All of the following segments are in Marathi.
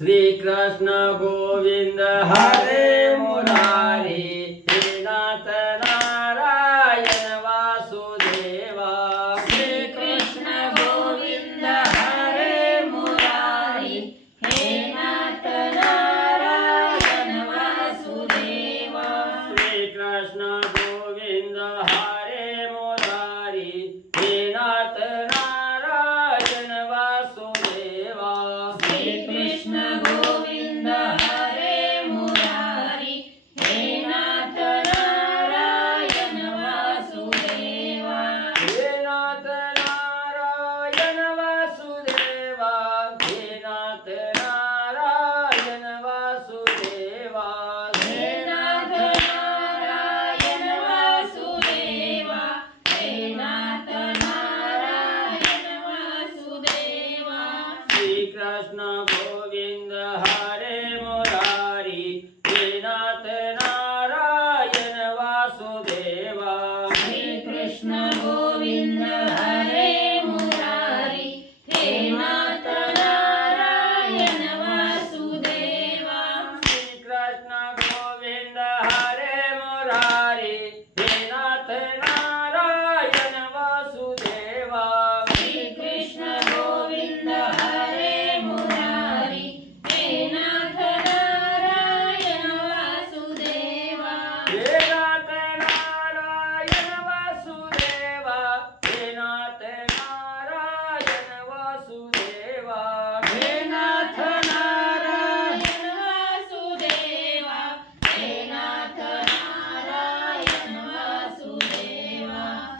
श्री कृष्ण गोविंद हरे मुरारी, हे नाथ नारायण वासुदेवा। श्री कृष्ण गोविंद हरे मुरारी, हे नाथ नारायण वासुदेवा। श्री कृष्ण गोविंद हरे मुरारी, हे नाथ नारायण वासुदेवा। श्री कृष्ण गोविंद हरे मुरारी, हे नाथ नारायण वासुदेवा। हे नाथ नारायण वासुदेवा, हे नाथ नारायण वासुदेवा। हे नाथ नारायण वासुदेवा, हे नाथ नारायण वासुदेवा। श्री कृष्ण गोविंद हरे मुरारी, हे नाथ नारायण वासुदेवा। श्री कृष्ण गोविंद हरे मुरारी, हे नाथ नारायण वासुदेवा। श्री कृष्ण गोविंद हरे मुरारी, हे नाथ नारायण वासुदेवा। श्री कृष्ण गोविंद हरे मुरारी, हे नाथ नारायण वासुदेवा। हे नाथ नारायण वासुदेवा, हे नाथ नारायण वासुदेवा। हे नाथ नारायण वासुदेवा, हे नाथ नारायण वासुदेवा।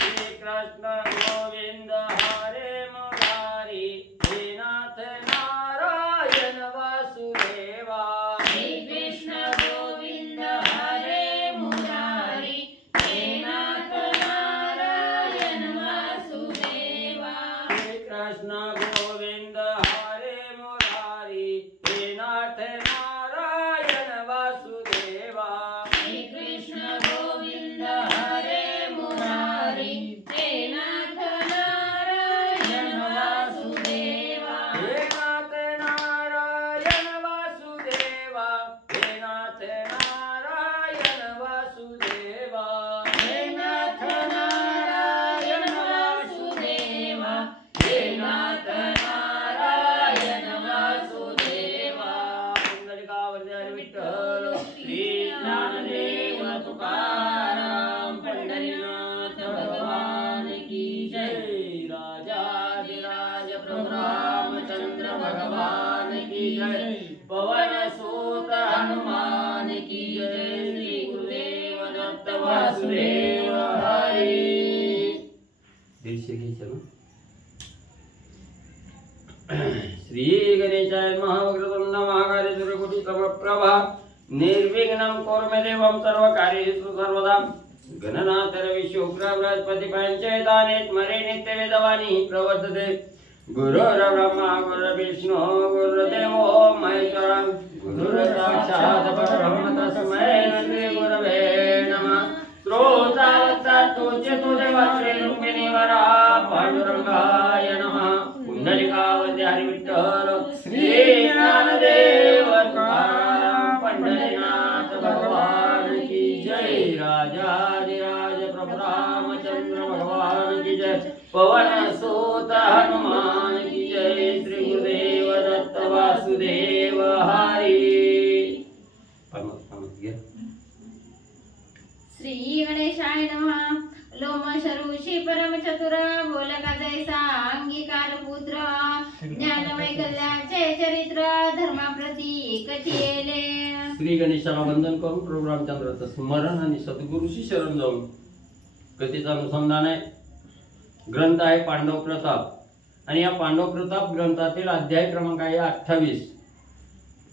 श्री कृष्ण गोविंद हरे मुरारी, हे नाथ नारायण वासुदेवा। श्री कृष्ण गोविंद हरे मुरारी, हे नाथ नारायण वासुदेवा। श्री कृष्ण गोविंद हरे मुरारी, हे नाथ नारायण वासुदेवा। श्री कृष्ण गोविंद हरे मुरारी, हे नाथ नारायण वासुदेवा। हे नाथ नारायण वासुदेवा, हे नाथ नारायण वासुदेवा। हे नाथ नारायण वासुदेवा, हे नाथ नारायण वासुदेवा। पुंडलिकावल्य विठ्ठल श्री ज्ञानदेव तुकाराम पंढरीनाथ भगवान की जय। राजाधिराज प्रभु रामचंद्र भगवान की जय। पवन सूत हनुमान की जय। श्री गुरुदेव दत्त वासुदेव हरी। दीडशे घ्यायचं ना. श्री गणेशाय महावक्रतुंड महाकाय सूर्यकोटि समप्रभा निर्विघ्नं कुरु मे देवं सर्वकार्येषु सर्वदा। गणनाथ रवि शुक्र बृहस्पति पंचैताने स्मरे नित्य वेदवाणी प्रवर्तते। गुरुर्ब्रह्मा गुरुर्विष्णु गुरुर्देवो महेश्वरः गुरुर्साक्षात् परब्रह्म तस्मै श्री गुरवे नमः। श्रोतावत्सतोच्यतो देवा श्रीरूपिणी वरा पांडुरंगाय नमः। पुंडलिकावल्य हरि विठ्ठल श्री ज्ञानदेव तुकाराम पंढरीनाथ भगवान की जय। राजाधिराज प्रभु रामचंद्र भगवान की जय। पवन सूत हनुमान की जय। श्री गुरुदेव दत्त वासुदेव हरी। श्री गणेशाय नमः। लोम शरुषी परम चतुर, बोलका जैसा अंगीकार पुत्र। ज्ञान वैकल्याचे चरित्र, धर्माप्रती कथिले। श्री गणेशाला वंदन करून प्रभू रामचंद्राचं स्मरण आणि सद्गुरूशी शरण जाऊन कथेचं अनुसंधान आहे. ग्रंथ आहे पांडव प्रताप आणि या पांडव प्रताप ग्रंथातील अध्याय क्रमांक आहे 28.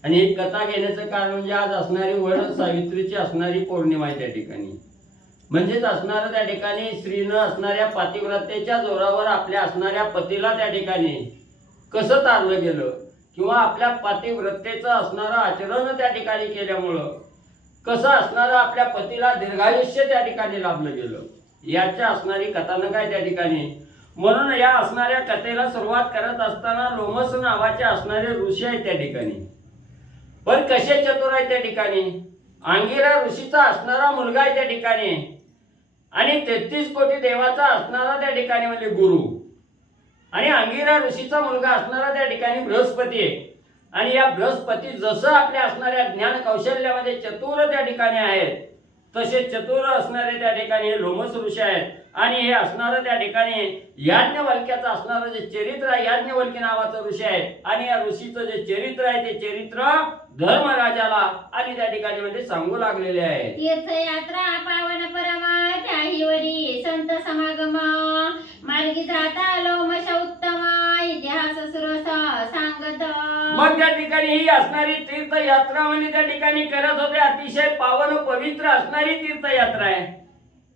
आणि ही कथा घेण्याचं कारण म्हणजे आज असणारी वड सावित्रीची असणारी पौर्णिमा आहे त्या ठिकाणी. म्हणजेच असणारं त्या ठिकाणी स्त्रीनं असणाऱ्या पातिव्रतेच्या जोरावर आपल्या असणाऱ्या पतीला त्या ठिकाणी कसं तारलं गेलं किंवा आपल्या पातिव्रतेचं असणारं आचरण त्या ठिकाणी केल्यामुळं कसं असणारं आपल्या पतीला दीर्घायुष्य त्या ठिकाणी लाभलं गेलं याच्या असणारी कथानक आहे त्या ठिकाणी. म्हणून या असणाऱ्या कथेला सुरुवात करत असताना लोमस नावाचे असणारे ऋषी आहेत त्या ठिकाणी. पण कसे चतुर आहे त्या ठिकाणी? अंगिरा ऋषीचा असणारा मुलगा आहे त्या ठिकाणी आणि 33 कोटी देवाचा असणारा त्या ठिकाणी म्हणजे गुरु आणि अंगिरा ऋषीचा मुलगा असणारा त्या ठिकाणी बृहस्पती आहे. आणि या बृहस्पती जसं आपल्या असणाऱ्या ज्ञान कौशल्यामध्ये चतुर त्या ठिकाणी आहेत तसे चतुर असणारे त्या ठिकाणी हे लोमस ऋषी आहेत. आणि हे असणारं त्या ठिकाणी याज्ञवल्क्याचं असणारं जे चरित्र आहे, याज्ञवल्की नावाचं ऋषी आहे आणि या ऋषीचं जे चरित्र आहे ते चरित्र धर्मराजाला आणि त्या ठिकाणी म्हणजे सांगू लागलेले आहे. तीर्थयात्रा पावन परमा त्याहीवरी संत समागम मार्गी जाता लोमश उत्तम इतिहास सुरस सांगत. मग त्या ठिकाणी ही असणारी तीर्थयात्रा म्हणजे त्या ठिकाणी करत होते. अतिशय पावन पवित्र असणारी तीर्थयात्रा आहे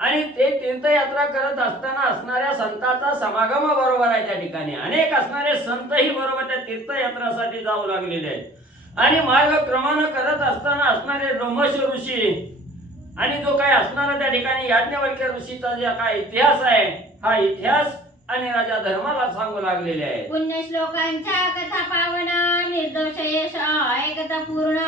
आणि ते तीर्थयात्रा करत असताना असणाऱ्या संतांचा समागम बरोबर आहे. त्या ठिकाणी अनेक असणारे संतही बरोबर त्या तीर्थयात्रासाठी जाऊ लागलेले आहेत आणि मार्गक्रमण करत असताना असणारे लोमश ऋषी आणि जो काय असणारा त्या ठिकाणी याज्ञवल्क्य ऋषीचा जे काय इतिहास आहे हा इतिहास आणि राजा धर्माला सांगू लागलेले आहे. पुण्य श्लोकांच्या कथा पावन निर्दोष यश ऐकता पूर्ण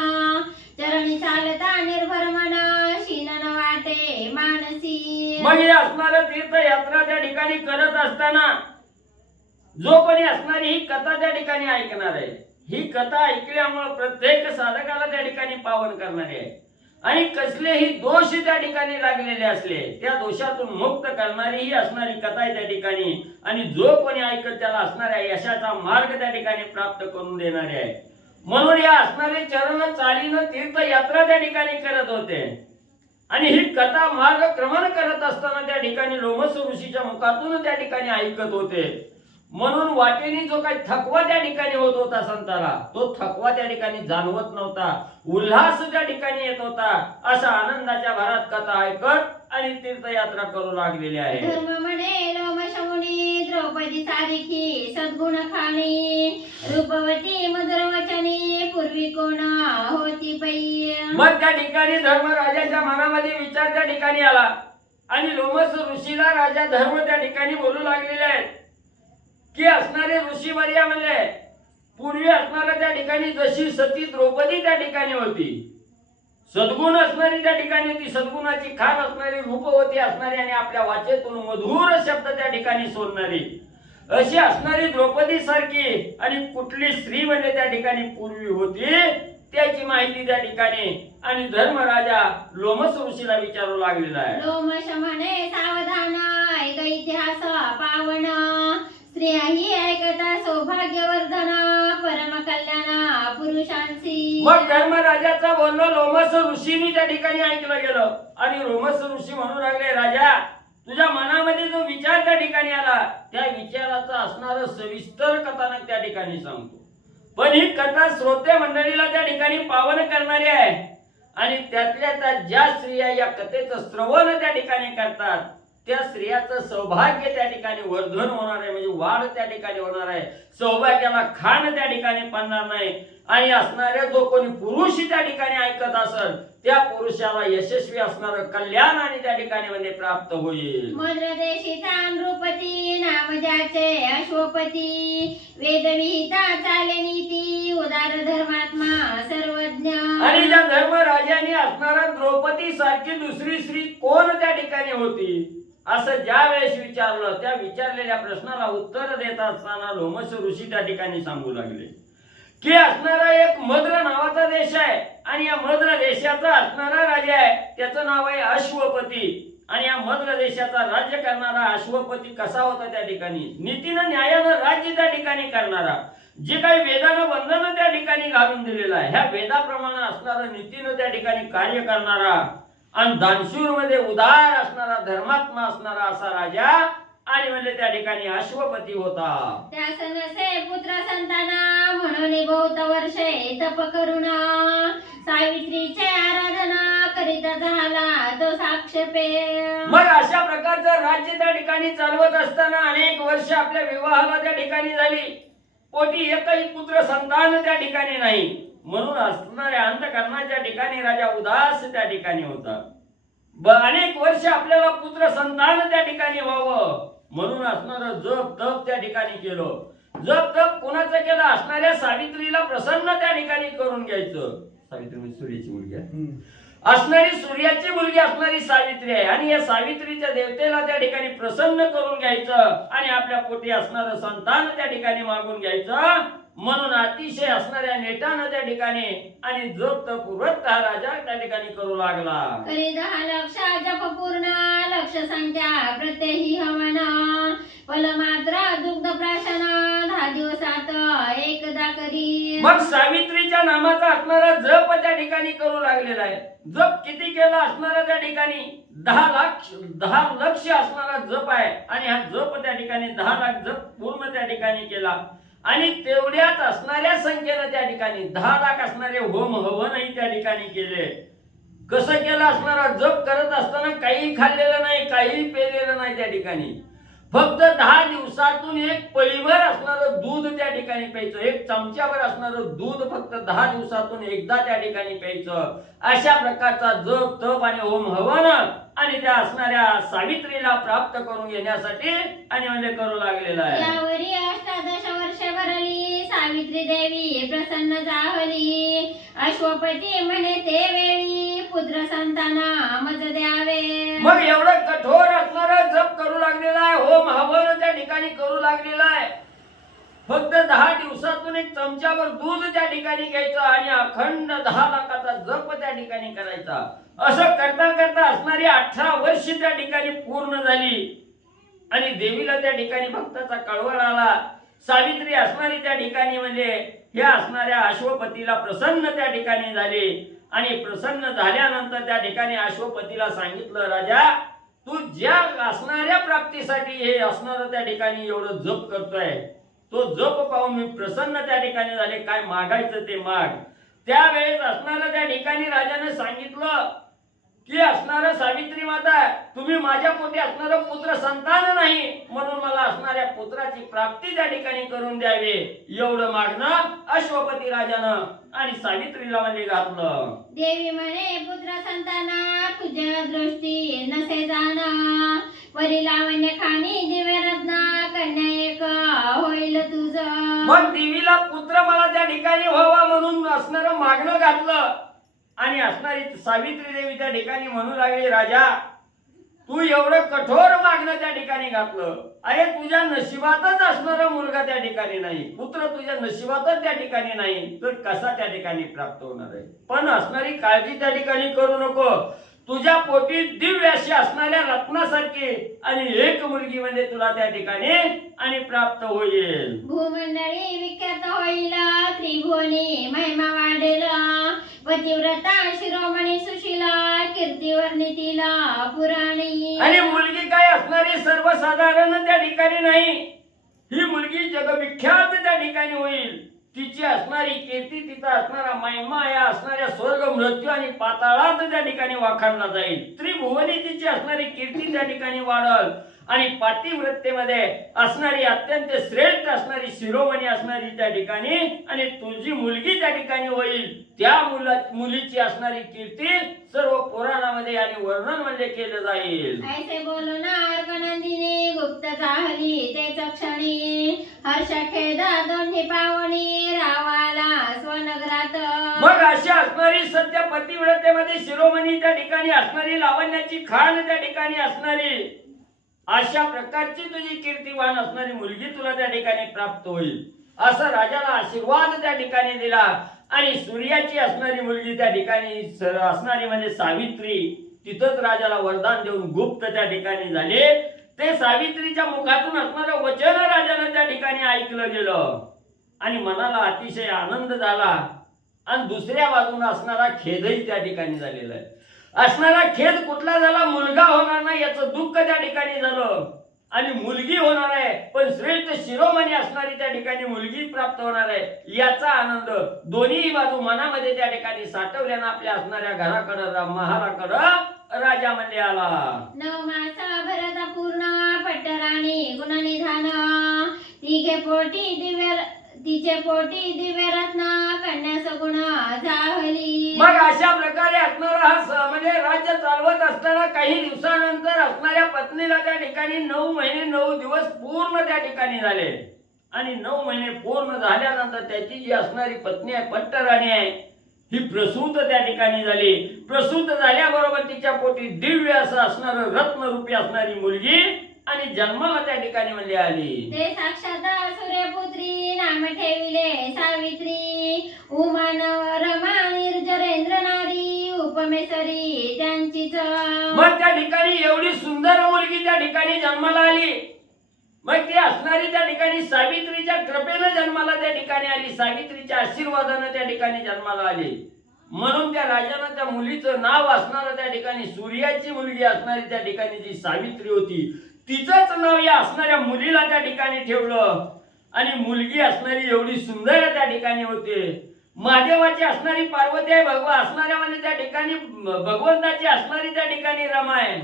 चरणी चालता निर्भर मन शीनन वाटे मानसी. मग हे असणारं तीर्थयात्रा त्या ठिकाणी करत असताना जो कोणी असणारी ही कथा त्या ठिकाणी ऐकणार आहे, ही कथा ऐकल्यामुळे प्रत्येक साधकाला त्या ठिकाणी पावन करणारी आहे आणि कसलेही दोष त्या ठिकाणी लागलेले असले त्या दोषातून मुक्त करणारी ही असणारी कथा आहे त्या ठिकाणी. आणि जो कोणी ऐकत त्याला असणाऱ्या यशाचा मार्ग त्या ठिकाणी प्राप्त करून देणारे आहे. म्हणून या असणारे चरण चालीनं तीर्थयात्रा त्या ठिकाणी करत होते आणि ही कथा मार्गक्रमण करत असताना त्या ठिकाणी लोमस ऋषीच्या मुखातून त्या ठिकाणी ऐकत होते. म्हणून वाटेने जो काही थकवा त्या ठिकाणी होत होता संताला तो थकवा त्या ठिकाणी जाणवत नव्हता, उल्हास त्या ठिकाणी येत होता. असा आनंदाच्या भरात कथा ऐकत आणि तीर्थयात्रा करू लागलेली आहे. धर्म म्हणे लोमश मुनी द्रौपदी सारिखी सद्गुण खाणी रूपवती मधुर वचनी पूर्वी कोण होती पै. मग त्या ठिकाणी धर्मराजाच्या मनामध्ये विचार त्या ठिकाणी आला आणि लोमस ऋषीला राजा धर्म त्या ठिकाणी बोलू लागलेले आहेत की असणारे ऋषी वर्या म्हणले पूर्वी असणाऱ्या त्या ठिकाणी जशी सती द्रौपदी त्या ठिकाणी होती, सद्गुण असणारी त्या ठिकाणी ती सद्गुणाची खान असणारी रूपवती असणारी आणि आपल्या वाचेतून मधुर शब्द त्या ठिकाणी सोडणारी अशी असणारी द्रौपदी सारखी आणि कुठली स्त्री म्हणजे त्या ठिकाणी पूर्वी होती त्याची माहिती त्या ठिकाणी आणि धर्मराजा लोमस ऋषीला विचारू लागलेला आहे. लोमश म्हणे सावधान ऐक इतिहास पावन स्त्रियाही ऐकता सौभाग्यवर्धन परम कल्याण पुरुषांची. मग धर्मराजाचा बोलणं लोमस ऋषीनी त्या ठिकाणी ऐकलं गेलं आणि लोमस ऋषी म्हणू लागले, राजा तुझ्या मनामध्ये जो विचार त्या ठिकाणी आला त्या विचाराचा असणारं सविस्तर कथानक त्या ठिकाणी सांगतो. पण ही कथा श्रोते मंडळीला त्या ठिकाणी पावन करणारी आहे आणि त्यातल्या त्या ज्या स्त्रिया या कथेचं श्रवण त्या ठिकाणी करतात त्या स्त्रियाचं सौभाग्य त्या ठिकाणी वर्धन होणार आहे, म्हणजे वाढ त्या ठिकाणी होणार आहे. सौभाग्याला खान त्या ठिकाणी पडणार नाही आणि असणारे जो कोणी पुरुष त्या ठिकाणी ऐकत असेल त्या पुरुषाला यशस्वी असणार कल्याण आणि त्या ठिकाणी म्हणजे प्राप्त होईल. मद्रदेशीचा नृपती नाम ज्याचे अश्वपती वेदविहिता चाले नीती उदार धर्मात्मा सर्वज्ञ. आणि ज्या धर्मराजाने असणारा द्रौपदी सारखी दुसरी स्त्री कोण त्या ठिकाणी होती असं ज्या वेळेस विचारलं त्या विचारलेल्या प्रश्नाला उत्तर देत असताना लोमस ऋषी त्या ठिकाणी सांगू लागले की असणारा एक मद्र नावाचा देश आहे आणि या मद्र देशाचा असणारा राजा आहे त्याचं नाव आहे अश्वपती. आणि या मद्र देशाचा राज्य करणारा अश्वपती कसा होता त्या ठिकाणी नीतीनं न्यायानं राज्य त्या ठिकाणी करणारा, जे काही वेदानं बंधन त्या ठिकाणी घालून दिलेलं आहे ह्या वेदाप्रमाणे असणारं नीतीनं त्या ठिकाणी कार्य करणारा आणि दानशूर मध्ये उदार असणारा धर्मात्मा असणारा असा राजा आणि म्हणजे त्या ठिकाणी अश्वपती होता. त्यासनसे पुत्र संताना म्हणून बहुत वर्षे तप करून सावित्रीचे आराधना करीत झाला तो साक्षेपे. मग अशा प्रकारचं राज्य त्या ठिकाणी चालवत असताना अनेक वर्ष आपल्या विवाहाला त्या ठिकाणी झाली, पोटी एकही पुत्र संतान त्या ठिकाणी नाही. म्हणून असणाऱ्या अंतःकरणाच्या ठिकाणी राजा उदास त्या ठिकाणी होता. अनेक वर्ष आपल्याला पुत्र संतान त्या ठिकाणी व्हावं म्हणून असणारं जप तप त्या ठिकाणी केलं. जप तप कुणाचं केलं? असणाऱ्या सावित्रीला प्रसन्न त्या ठिकाणी करून घ्यायचं. सावित्री म्हणजे सूर्याची मुलगी आहे. असणारी सूर्याची मुलगी असणारी सावित्री आहे आणि या सावित्रीच्या देवतेला त्या ठिकाणी प्रसन्न करून घ्यायचं आणि आपल्या पोटी असणारं संतान त्या ठिकाणी मागून घ्यायचं. म्हणून अतिशय असणाऱ्या नेटानं त्या ठिकाणी आणि जप तप व्रत हा राजा त्या ठिकाणी करू लागला. करी 10 लक्ष जप पूर्ण लक्ष संख्या प्रत्येही हवन फल मात्र दुग्ध प्राशन 10 दिवसात एकदा करी. मग सावित्रीच्या नामाचा असणारा जप त्या ठिकाणी करू लागलेला आहे. जप किती केला असणारा त्या ठिकाणी 10 लक्ष असणारा जप आहे आणि हा जप त्या ठिकाणी 10 लाख जप पूर्ण त्या ठिकाणी केला आणि तेवढ्याच असणाऱ्या संख्येनं त्या ठिकाणी 10 लाख असणारे होम हवनही त्या ठिकाणी केले. कसं केलं असणारा जप करत असताना काही खाल्लेलं नाही, काही पेलेलं नाही त्या ठिकाणी. फक्त 10 दिवसातून एक पळीभर असणारं दूध त्या ठिकाणी प्यायचं. एक चमच्याभर असणारं दूध फक्त 10 दिवसातून एकदा त्या ठिकाणी प्यायचं. अशा प्रकारचा जप तप आणि होम हवन आणि त्या असणाऱ्या सावित्रीला प्राप्त करून घेण्यासाठी आणि म्हणजे करू लागलेला आहे. यावरी 18 वर्षे भरली सावित्री देवी प्रसन्न जाहली अश्वपती म्हणे ते वेळी पुत्र संताना मज द्यावे. मग एवढं कठोर असणारं जप करू लागलेला आहे, होम हवन त्या ठिकाणी करू लागलेला आहे. फक्त 10 दिवसातून एक चमच्याभर दूध त्या ठिकाणी घ्यायचं आणि अखंड 10 लाखाचा जप त्या ठिकाणी करायचा. असं करता करता असणारी 18 वर्ष त्या ठिकाणी पूर्ण झाली आणि देवीला त्या ठिकाणी भक्ताचा कळवळ आला. सावित्री असणारी त्या ठिकाणी म्हणजे ह्या असणाऱ्या अश्वपतीला प्रसन्न त्या ठिकाणी झाली आणि प्रसन्न झाल्यानंतर त्या ठिकाणी अश्वपतीला सांगितलं, राजा तू ज्या असणाऱ्या प्राप्तीसाठी हे असणारं त्या ठिकाणी एवढं जप करतोय, तो जप पाहून मी प्रसन्न त्या ठिकाणी झाले. काय मागायचं ते माग. त्यावेळेस असणारं त्या ठिकाणी राजाने सांगितलं की असणारं सावित्री माता तुम्ही माझ्या पोटी असणारं पुत्र संतान नाही म्हणून मला असणाऱ्या पुत्राची प्राप्ती त्या ठिकाणी करून द्यावी. एवढं मागणं अश्वपती राजानं आणि सावित्रीला म्हणजे घातलं. देवी म्हणे पुत्र संताना तुझ्या दृष्टी नसे जाणं परी लावण्य खाणी दिव्य रत्न कन्या एक होईल तुझं. मग देवीला पुत्र मला त्या ठिकाणी व्हावा म्हणून असणारं मागणं घातलं आणि असणारी सावित्री देवी त्या ठिकाणी म्हणू लागली, राजा तू एवढं कठोर मागणं त्या ठिकाणी घातलं. अरे तुझ्या नशिबातच असणारा मुलगा त्या ठिकाणी नाही, पुत्र तुझ्या नशिबातच त्या ठिकाणी नाही, तर कसा त्या ठिकाणी प्राप्त होणार आहे. पण असणारी काळजी त्या ठिकाणी करू नको. तुझ्या पोटी दिव्य अशी असणाऱ्या रत्नासारखी आणि एक मुलगी म्हणजे तुला त्या ठिकाणी आणि प्राप्त होईल. भूमंडळी विख्यात होईल त्रिभुवनी महिमा वाढेल पतिव्रता शिरोमणी सुशीला कीर्तीवर नीतीला पुराणी. आणि मुलगी काय असणारी सर्वसाधारण त्या ठिकाणी नाही, ही मुलगी जगविख्यात त्या ठिकाणी होईल. तिची असणारी कीर्ती तिचा असणारा महिमा या असणाऱ्या स्वर्ग मृत्यू आणि पाताळात त्या ठिकाणी वाखाणला जाईल. त्रिभुवनी तिची असणारी कीर्ती त्या ठिकाणी वाढल आणि पातिव्रत्येमध्ये असणारी अत्यंत श्रेष्ठ असणारी शिरोमणी असणारी त्या ठिकाणी आणि तुझी मुलगी त्या ठिकाणी होईल. त्या मुलीची असणारी कीर्ती सर्व पुराणामध्ये आणि वर्णन म्हणजे केलं जाईल. ऐसे बोलणार कनंदिनी गुप्त चाहली ते क्षणी हर्ष खेद दोन्ही पावणी रावाला स्वनगरात. मग अशी असणारी सत्य पतिव्रतेमध्ये शिरोमणी त्या ठिकाणी असणारी लावण्याची खाण त्या ठिकाणी असणारी अशा प्रकारची तुझी कीर्तिवान असणारी मुलगी तुला त्या ठिकाणी प्राप्त होईल असं राजाला आशीर्वाद त्या ठिकाणी दिला. आणि सूर्याची असणारी मुलगी त्या ठिकाणी असणारी म्हणजे सावित्री तिथंच राजाला वरदान देऊन गुप्त त्या ठिकाणी झाले. ते सावित्रीच्या मुखातून असणारं वचन राजाने त्या ठिकाणी ऐकलं गेलं आणि मनाला अतिशय आनंद झाला आणि दुसऱ्या बाजूने असणारा खेदही त्या ठिकाणी झालेला आहे. असणारा खेद कुठला झाला? मुलगा होणार नाही याचं दुःख त्या ठिकाणी झालं आणि मुलगी होणार आहे पण श्रेष्ठ शिरोमणी असणारी त्या ठिकाणी मुलगी प्राप्त होणार आहे याचा आनंद दोन्ही बाजू मनामध्ये त्या ठिकाणी साठवल्यानं आपल्या असणाऱ्या घराकडं महाराकडं राजा म्हणजे आला. 9 मासा भरत पूर्ण पट्टराणी गुणनिधान तिचे पोटी दिव्य रत्न कन्या सगुण जाहली. मग अशा प्रकारे असणारा हा म्हणजे राज्य चालवत असताना काही दिवसानंतर असणाऱ्या पत्नीला त्या ठिकाणी 9 महिने 9 दिवस पूर्ण त्या ठिकाणी झाले आणि 9 महिने पूर्ण झाल्यानंतर त्याची जी असणारी पत्नी आहे पट्टराणी आहे ही प्रसूत त्या ठिकाणी झाली. प्रसूत झाल्याबरोबर तिच्या पोटी दिव्य असं असणारं रत्नरूपी असणारी मुलगी आणि जन्माला त्या ठिकाणी म्हणजे आली. ते साक्षात सूर्यपुत्री नाम ठेविले सावित्री उमानव रमा निर्जरेंद्र नारी उपमेसरी त्यांचीच. मग त्या ठिकाणी एवढी सुंदर मुलगी त्या ठिकाणी जन्माला आली. मग ती असणारी त्या ठिकाणी सावित्रीच्या कृपेनं जन्माला त्या ठिकाणी आली. सावित्रीच्या आशीर्वादानं त्या ठिकाणी जन्माला आली. म्हणून त्या राजानं त्या मुलीचं नाव असणारं त्या ठिकाणी सूर्याची मुलगी असणारी त्या ठिकाणी जी सावित्री होती तिचंच नाव या असणाऱ्या मुलीला त्या ठिकाणी ठेवलं. आणि मुलगी असणारी एवढी सुंदर त्या ठिकाणी होते. महादेवाची असणारी पार्वती आहे भगवा असणाऱ्या म्हणजे त्या ठिकाणी भगवंताची असणारी त्या ठिकाणी रमा आहे.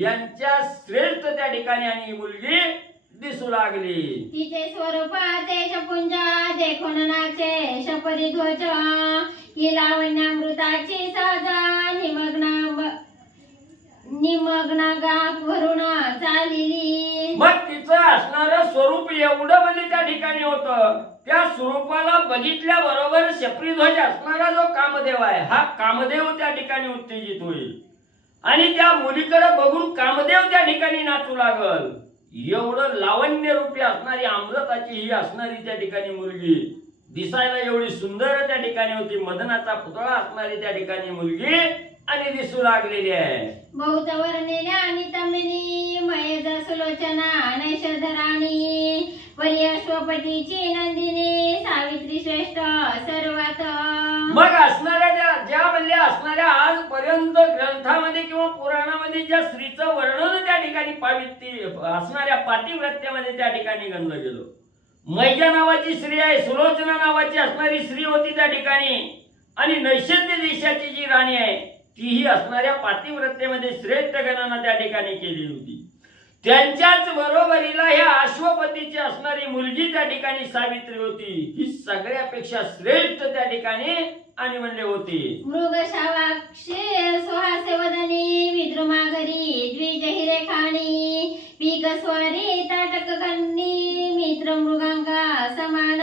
यांच्या श्रेष्ठ त्या ठिकाणी आणि ही मुलगी दिसू लागली. तिचे स्वरूप तेजपुंज देखून नाचे शपरी ध्वज की लावण्यामृताची साजा निमग्न गाप भरून चालली. मग तिचं असणारं स्वरूप एवढं म्हणजे त्या ठिकाणी होतं. त्या स्वरूपाला बघितल्या बरोबर शपरीध्वज असणारा जो कामदेव आहे हा कामदेव त्या ठिकाणी उत्तेजित होईल आणि त्या मुलीकडे बघून कामदेव त्या ठिकाणी नाचू लागल. एवढं लावण्य रूपी असणारी अमृताची ही असणारी त्या ठिकाणी मुलगी दिसायला एवढी सुंदर त्या ठिकाणी होती. मदनाचा पुतळा असणारी त्या ठिकाणी मुलगी आणि दिसू लागलेली आहे. बहुत वर्णिल्या आणि तमिनी मयज सुलोचना नैषधराणी परी अश्वपतीची नंदिनी सावित्री श्रेष्ठ सर्वात. मग असणाऱ्या ज्या म्हणजे असणाऱ्या आजपर्यंत ग्रंथामध्ये किंवा पुराणामध्ये ज्या स्त्रीचं वर्णन त्या ठिकाणी पावित्र्य असणाऱ्या पातिव्रत्यामध्ये त्या ठिकाणी गणलं गेलं. मैया नावाची स्त्री आहे, सुलोचना नावाची असणारी स्त्री होती त्या ठिकाणी आणि नैषध्य देशाची जी राणी आहे तीही असणाऱ्या पातिव्रत्यामध्ये श्रेष्ठ गणना त्या ठिकाणी केली होती. त्यांच्याच बरोबरीला ह्या अश्वपतीची असणारी मुलगी त्या ठिकाणी सावित्री होती. ही सगळ्यापेक्षा श्रेष्ठ त्या ठिकाणी आणि म्हणले होती. मृगशावाक्षी सुहास्य वदनी विद्रुमागरी द्विज हिरेखाणी पीक स्वारी ताटक कन्नी मित्र मृगांगा समान.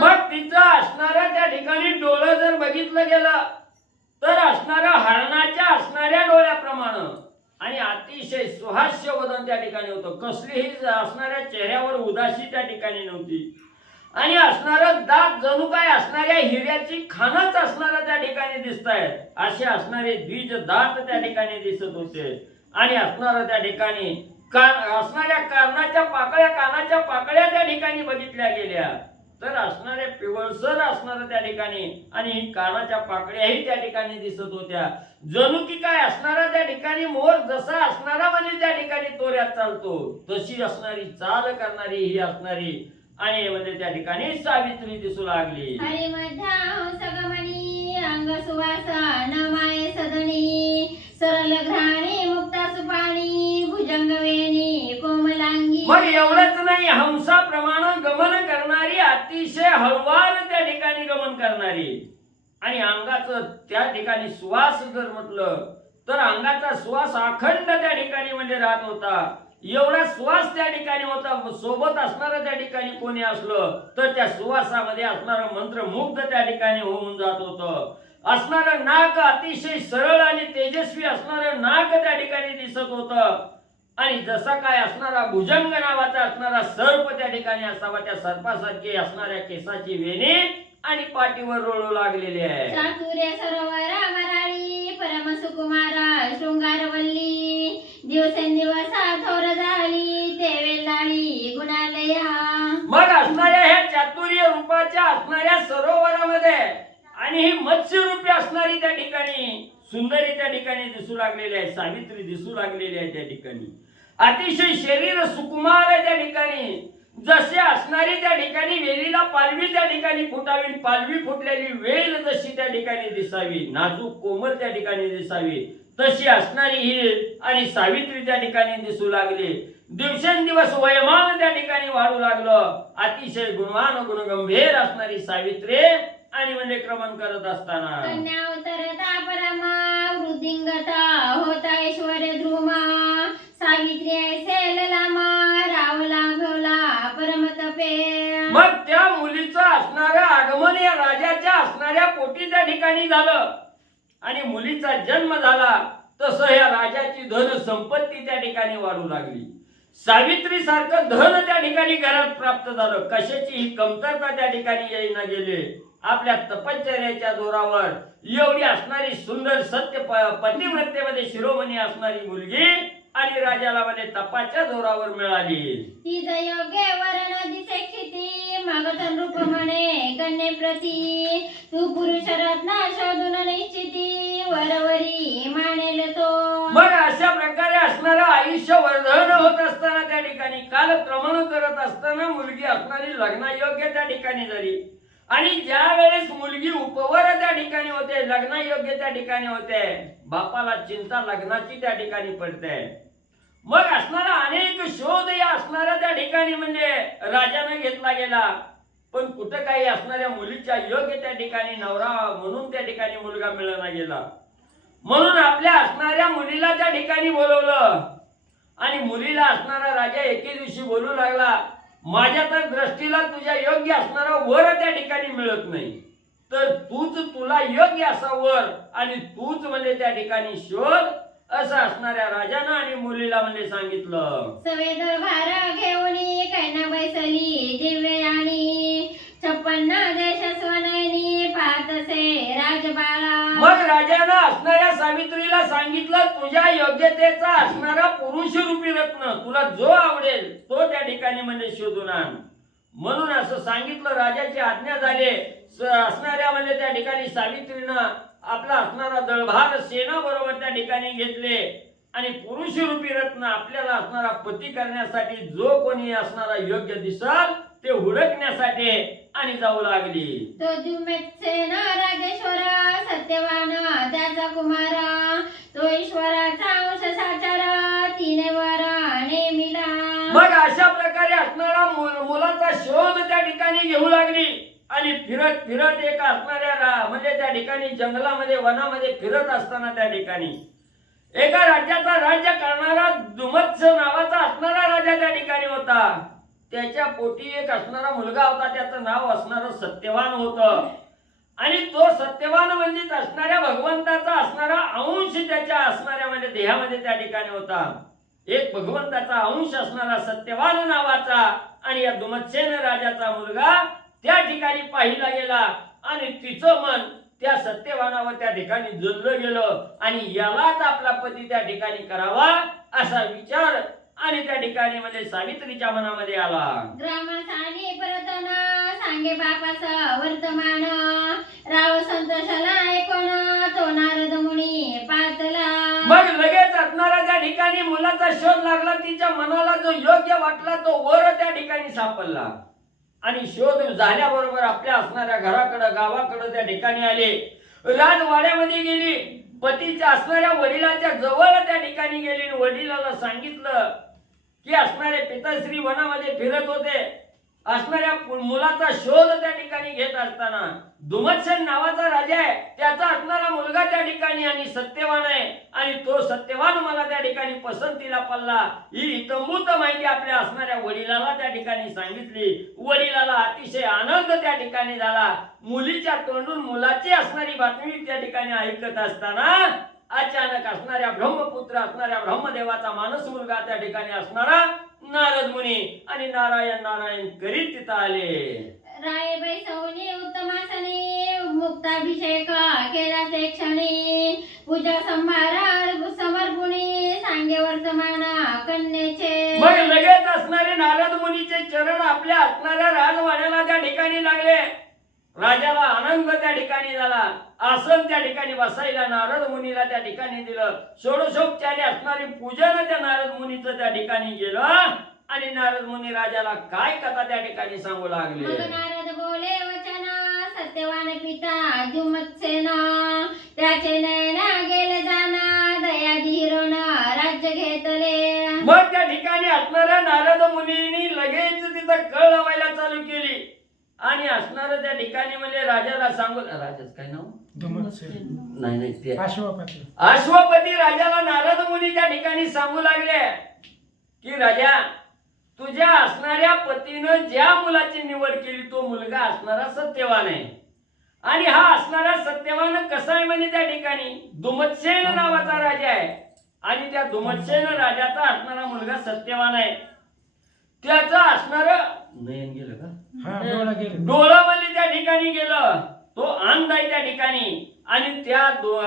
मग तिचं असणाऱ्या त्या ठिकाणी डोळं जर बघितलं गेलं तर असणाऱ्या हरणाच्या असणाऱ्या डोळ्याप्रमाणे आणि अतिशय सुहास्य वदन त्या ठिकाणी होतं. कसलीही असणाऱ्या चेहऱ्यावर उदासी त्या ठिकाणी नव्हती आणि असणारं दात जणू काय असणाऱ्या हिऱ्याची खानच असणारं त्या ठिकाणी दिसतायत. असे असणारे द्विज दात त्या ठिकाणी दिसत होते आणि असणारं त्या ठिकाणी असणाऱ्या कानाच्या पाकळ्या त्या ठिकाणी बघितल्या गेल्या तर असणाऱ्या पिवळसर असणारं त्या ठिकाणी आणि कानाच्या पाकळ्याही त्या ठिकाणी दिसत होत्या. जणू की काय असणारा त्या ठिकाणी मोर जसा असणारा म्हणजे त्या ठिकाणी तोऱ्यात चालतो तशी असणारी चाल करणारी ही असणारी आणि म्हणजे त्या ठिकाणी सावित्री दिसू लागली. हरी मध्या सगमणी अंग सुवास नमाय सदनी सरल घ्राणी मुक्ता सुपाणी भुजंग वेणी कोमलांगी. मग एवढंच नाही, हंसाप्रमाणे गमन करणारी अतिशय हळवार त्या ठिकाणी गमन करणारी आणि अंगाचं त्या ठिकाणी सुवास जर म्हटलं तर अंगाचा सुवास अखंड त्या ठिकाणी म्हणजे राहत होता. एवढा सुवास त्या ठिकाणी होता. सोबत असणारं त्या ठिकाणी कोणी असलं तर त्या सुवासामध्ये असणारं मंत्रमुग्ध त्या ठिकाणी होऊन जात होतं. असणारं नाक अतिशय सरळ आणि तेजस्वी असणारं नाक त्या ठिकाणी दिसत होतं आणि जसा काय असणारा भुजंग नावाचा असणारा सर्प त्या ठिकाणी असावा त्या सर्पासारखी असणाऱ्या केसाची वेणी आणि पाठीवर रोळू लागलेली आहे. चातुर्य सरोवर मराळी परम सुकुमार शृंगारवल्ली दिवसेंदिवस थोर झाली ते वेलाळी गुणालया. मग असणाऱ्या ह्या चातुर्य रूपाच्या असणाऱ्या सरोवरामध्ये आणि ही मत्स्य रूपी असणारी त्या ठिकाणी सुंदरी त्या ठिकाणी दिसू लागलेली आहे. सावित्री दिसू लागलेली आहे त्या ठिकाणी. अतिशय शरीर सुकुमार आहे त्या ठिकाणी. जसे असणारी त्या ठिकाणी वेलीला पालवी त्या ठिकाणी फुटावी, पालवी फुटलेली वेल जशी त्या ठिकाणी दिसावी, नाजूक कोमल त्या ठिकाणी दिसावी तशी असणारी ही आणि सावित्री त्या ठिकाणी दिसू लागली. दिवसेंदिवस वयमान त्या ठिकाणी वाढू लागलं. अतिशय गुणवान गुणगंभीर असणारी सावित्री आणि म्हणजे क्रमण करत असताना कन्या उतरता परमा वृद्धिंगता होता ऐश्वर्य ध्रुमा सावित्री ऐसे ललामा रावला भोला परम तपे. मग त्या मुलीचं असणारं आगमन या राजाच्या असणाऱ्या पोटी त्या ठिकाणी झालं आणि मुलीचा जन्म झाला. तसं या राजाची धन संपत्ती त्या ठिकाणी वाढू लागली. सावित्री सारखं धन त्या ठिकाणी घरात प्राप्त झालं. कशाची कमतरता त्या ठिकाणी येईना गेले. आपल्या तपश्चर्याच्या जोरावर एवढी असणारी सुंदर सत्य पतिव्रतेमध्ये शिरोमणी असणारी मुलगी आणि राजाला मध्ये तपाच्या जोरावर मिळाली. ती योग्य वरण दिसे क्षिती मागतन रूप म्हणे कन्ये प्रती तू पुरुष रत्न शोधून निश्चिती वरवरी मानेल तो. मग अशा प्रकारे असणारं आयुष्य वर्धन होत असताना त्या ठिकाणी कालक्रमण करत असताना मुलगी असणारी लग्नायोग्य त्या ठिकाणी झाली. आणि ज्या वेळेस मुलगी उपवर त्या ठिकाणी होते, लग्नायोग्य त्या ठिकाणी होते, बापाला चिंता लग्नाची त्या ठिकाणी पडते. मग असणारा अनेक शोध या असणाऱ्या त्या ठिकाणी म्हणजे राजाने घेतला गेला. पण कुठं काही असणाऱ्या मुलीच्या योग्य त्या ठिकाणी नवरा म्हणून त्या ठिकाणी मुलगा मिळाला गेला. म्हणून आपल्या असणाऱ्या मुलीला त्या ठिकाणी बोलवलं आणि मुलीला असणारा राजा एके दिवशी बोलू लागला, माझ्या तर दृष्टीला तुझ्या योग्य असणारा वर त्या ठिकाणी मिळत नाही, तर तूच तुला योग्य असा वर आणि तूच म्हणजे त्या ठिकाणी शोध असं असणाऱ्या राजानं आणि मुलीला म्हणजे सांगितलं. सवेद भार घेऊन कैना बैसली दिव्य आणि 56 देश स्वनयनी पाहतसे राजबाळा. मग राजानं असणाऱ्या सावित्रीला सांगितलं, तुझ्या योग्यतेचा असणारा पुरुष रूपी रत्न तुला जो आवडेल तो त्या ठिकाणी म्हणजे शोधून आण. म्हणून असं सांगितलं. राजाची आज्ञा झाली. असणाऱ्या म्हणजे त्या ठिकाणी सावित्रीनं आपला असणारा दळभार सेना बरोबर त्या ठिकाणी घेतले आणि पुरुष रूपी रत्न आपल्याला असणारा पती करण्यासाठी जो कोणी असणारा योग्य दिसल ते हुडकण्यासाठी आणि जाऊ लागली. तो द्युमेत्सेन राजेश्वर सत्यवान त्याचा कुमार तो ईश्वराचा अंश साचार तिने वर नेमिला. मग अशा प्रकारे असणारा मुलाचा शोध त्या ठिकाणी घेऊ लागली आणि फिरत फिरत एका असणाऱ्या म्हणजे त्या ठिकाणी जंगलामध्ये वनामध्ये फिरत असताना त्या ठिकाणी एका राज्याचा राज्य करणारा दुमत्स नावाचा असणारा राजा त्या ठिकाणी होता. त्याच्या पोटी एक असणारा मुलगा होता. त्याचं नाव असणारं सत्यवान होतं आणि तो सत्यवान म्हणजे असणाऱ्या भगवंताचा असणारा अंश त्याच्या असणाऱ्या म्हणजे देहामध्ये त्या ठिकाणी होता. एक भगवंताचा अंश असणारा सत्यवान नावाचा आणि या दुमत्सेन राजाचा मुलगा त्या ठिकाणी पाहिला गेला आणि तिचं मन त्या सत्यवानावर त्या ठिकाणी जळलं गेलं आणि यालाच आपला पती त्या ठिकाणी करावा असा विचार आणि त्या ठिकाणी मध्ये सावित्रीच्या मनामध्ये आला. ग्रामासानी परतन सांगे बापास वर्तमान राव संतोषाला ऐकून तो नारद मुनी पातला. मग लगेच असणारा त्या ठिकाणी मुलाचा शोध लागला. तिच्या मनाला जो योग्य वाटला तो वर त्या ठिकाणी सापडला आणि शोध झाल्याबरोबर आपल्या असणाऱ्या घराकडे गावाकडे त्या ठिकाणी आले. राजवाड्यामध्ये गेली. पतीच्या असणाऱ्या वडिलाच्या जवळ त्या ठिकाणी गेली. वडिलाला सांगितलं की असणारे पिताश्री वनामध्ये फिरत होते. असणाऱ्या मुलाचा शोध त्या ठिकाणी घेत असताना दुमत्सेन नावाचा राजा आहे, त्याचा असणारा मुलगा त्या ठिकाणी आणि सत्यवान आहे आणि तो सत्यवान मला त्या ठिकाणी पसंतीला पडला. ही इतंभूत माहिती आपल्या असणाऱ्या वडिलाला त्या ठिकाणी सांगितली. वडिलाला अतिशय आनंद त्या ठिकाणी झाला. मुलीच्या तोंडून मुलाची असणारी बातमी त्या ठिकाणी ऐकत असताना अचानक असणाऱ्या ब्रह्मपुत्र असणाऱ्या ब्रह्मदेवाचा मानस मुलगा त्या ठिकाणी असणारा नारद मुनी आणि नारायण नारायण करीत तिथं आले. रायबाई सौनी उत्तमासनी मुक्ताभिषेक केला ते क्षणी पूजा संभार समर्पुणी सांगे वर्तमान कन्येचे. मग लगेच असणारे नारद मुनीचे चरण आपल्या असणाऱ्या राजवाड्याला त्या ठिकाणी लागले. राजाला आनंद त्या ठिकाणी झाला. आसन त्या ठिकाणी बसायला नारद मुनीला त्या ठिकाणी दिलं. षोडशोपचारी असणारी पूजन त्या नारद मुनीचं त्या ठिकाणी गेलं आणि नारद मुनी राजाला काय कथा त्या ठिकाणी सांगू लागले. मग नारद बोले वचन सत्यवान पिता द्युमत्सेन त्याचे नयन गेले जाना दयाधीरण राज्य घेतले. मग त्या ठिकाणी असणाऱ्या नारद मुनींनी लगेच तिथं कळ लावायला चालू केली आणि असणारं त्या ठिकाणी म्हणजे राजाला सांगू. राजाच काय नाव? नाही नाही ते अश्वपती राजाला नारद मुनी त्या ठिकाणी सांगू लागले की राजा तुझ्या असणाऱ्या पतीनं ज्या मुलाची निवड केली तो मुलगा असणारा सत्यवान आहे. आणि हा असणारा सत्यवान कसा आहे म्हणजे त्या ठिकाणी दुमत्सेन नावाचा राजा आहे. आणि त्या दुमत्सेन राजाचा असणारा मुलगा सत्यवान आहे. त्याचा असणार नयन गेलं का डोळं म्हणजे त्या ठिकाणी गेलं. तो अंध आहे त्या ठिकाणी. आणि त्या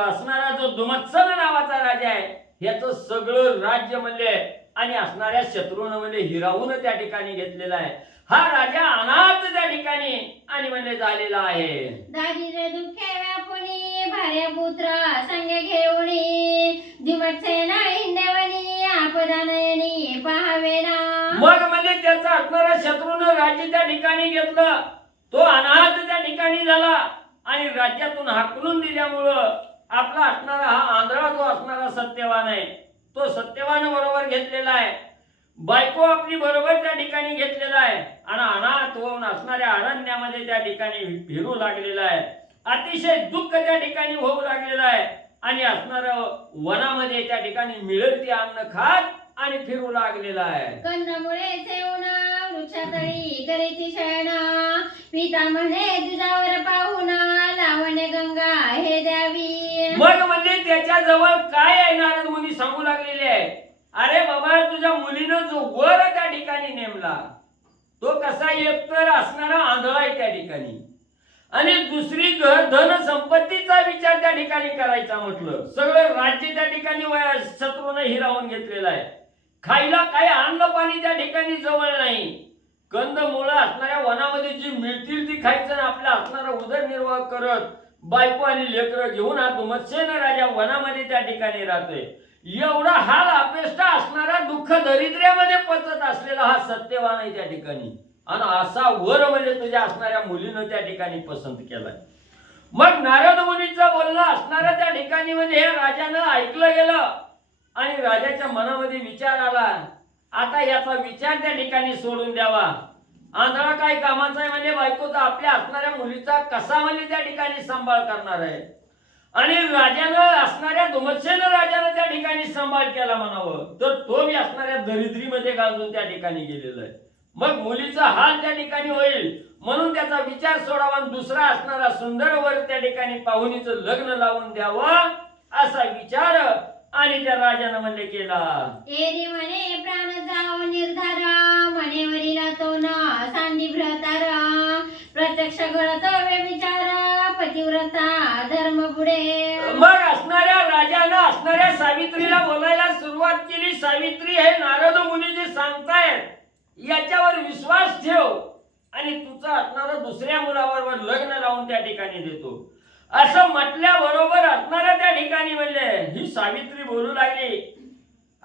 असणारा जो दुमत्सन नावाचा राजा आहे याचं सगळं राज्य म्हणजे आणि असणाऱ्या शत्रूनं म्हणजे हिरावून त्या ठिकाणी घेतलेला आहे. हा राजा अनाथ त्या ठिकाणी आणि म्हणजे झालेला आहे. दारिद्र्य दुःखे व्यापुनी भार्या पुत्र संग घेऊनी दिवसेना हिंदवनी आपदा नयनी पाहावेना. मग म्हणजे त्याचा असणारा शत्रूनं राज्य त्या ठिकाणी घेतलं. तो अनाथ त्या ठिकाणी झाला आणि राज्यातून हाकलून दिल्यामुळं आपला असणारा हा आंधळा जो असणारा सत्यवान आहे तो सत्यवान बरोबर घेतलेला आहे. बायको आपली बरोबर त्या ठिकाणी घेतलेला आहे आणि अनाथ होऊन असणाऱ्या अरण्यामध्ये त्या ठिकाणी फिरू लागलेला आहे. अतिशय दुःख त्या ठिकाणी होऊ लागलेलं आहे आणि असणारं वनामध्ये त्या ठिकाणी मिळेल ते अन्न खात आणि फिरू लागलेला आहे. कंदमुळे सेवून वृक्षातळी करीती शयन पिता म्हणे तुझ्यावर पाहून लावणे गंगा हे द्यावी. मग म्हणजे त्याच्या जवळ काय आहे नारद मुनी सांगू लागलेले आहे. अरे बाबा तुझ्या मुलीनं जो वर त्या ठिकाणी नेमला तो कसा एकतर असणारा आंधळा आहे त्या ठिकाणी आणि दुसरी घर धन संपत्तीचा विचार त्या ठिकाणी करायचा म्हटलं. सगळं राज्य त्या ठिकाणी शत्रूने हिरावून घेतलेलं आहे. खायला काय अन्न पाणी त्या ठिकाणी जवळ नाही. कंदमुळं असणाऱ्या वनामध्ये जी मिळतील ती खायचं आणि आपला असणारा उदरनिर्वाह करत बायको आणि लेकरं घेऊन हा दुमत्सेन राजा वनामध्ये त्या ठिकाणी राहतोय. एवढा हाल अपेष्टा असणारा दुःख दरिद्र्यामध्ये पचत असलेला हा सत्यवान आहे त्या ठिकाणी आणि असा वर म्हणजे तुझ्या असणाऱ्या मुलीनं त्या ठिकाणी पसंत केलाय. मग नारद मुनीचं बोलणं असणाऱ्या त्या ठिकाणी म्हणजे हे राजानं ऐकलं गेलं आणि राजाच्या मनामध्ये विचार आला. आता याचा विचार त्या ठिकाणी सोडून द्यावा. आंधळा काय कामाचा आहे म्हणजे बायकोचा आपल्या असणाऱ्या मुलीचा कसा म्हणजे त्या ठिकाणी सांभाळ करणार आहे. आणि राजानं असणाऱ्या दुमत्सेन राजानं त्या ठिकाणी सांभाळ केला म्हणावं तर तो बी असणाऱ्या दरिद्रीमध्ये गांजून त्या ठिकाणी गेलेला आहे. मग मुलीचा हाल त्या ठिकाणी होईल म्हणून त्याचा विचार सोडावा आणि दुसरा असणारा सुंदर वर त्या ठिकाणी पाहुणीचं लग्न लावून द्यावं असा विचार आणि त्या राजानं म्हणजे केला. एरी म्हणे प्राण जाओ निर्धार म्हणे वरीला तो न सांडी भ्रतार प्रत्यक्ष गळत व्यभिचार पतिव्रता धर्म पुढे. मग असणाऱ्या राजानं असणाऱ्या सावित्रीला बोलायला सुरुवात केली. सावित्री हे नारद मुनी जे सांगतायत याच्यावर विश्वास ठेव आणि तुझं असणारं दुसऱ्या मुलाबरोबर लग्न लावून त्या ठिकाणी देतो असं म्हटल्याबरोबर असणाऱ्या त्या ठिकाणी म्हणले ही सावित्री बोलू लागली.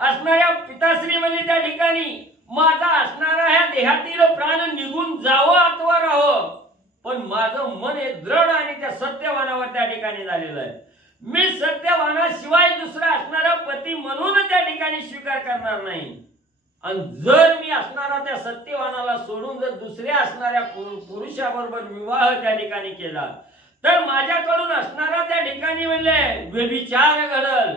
असणाऱ्या पिताश्री म्हणजे त्या ठिकाणी माझा असणारा ह्या देहातील प्राण निघून जावं अथवा राहो पण माझं मन हे दृढ आणि त्या सत्यवानावर त्या ठिकाणी झालेलं आहे. मी सत्यवानाशिवाय दुसरा असणारा पती म्हणून त्या ठिकाणी स्वीकार करणार नाही. आणि जर मी असणारा त्या सत्यवानाला सोडून जर दुसऱ्या असणाऱ्या पुरुषाबरोबर विवाह त्या ठिकाणी केला तर माझ्याकडून असणारा त्या ठिकाणी म्हणले व्यभिचार घडल.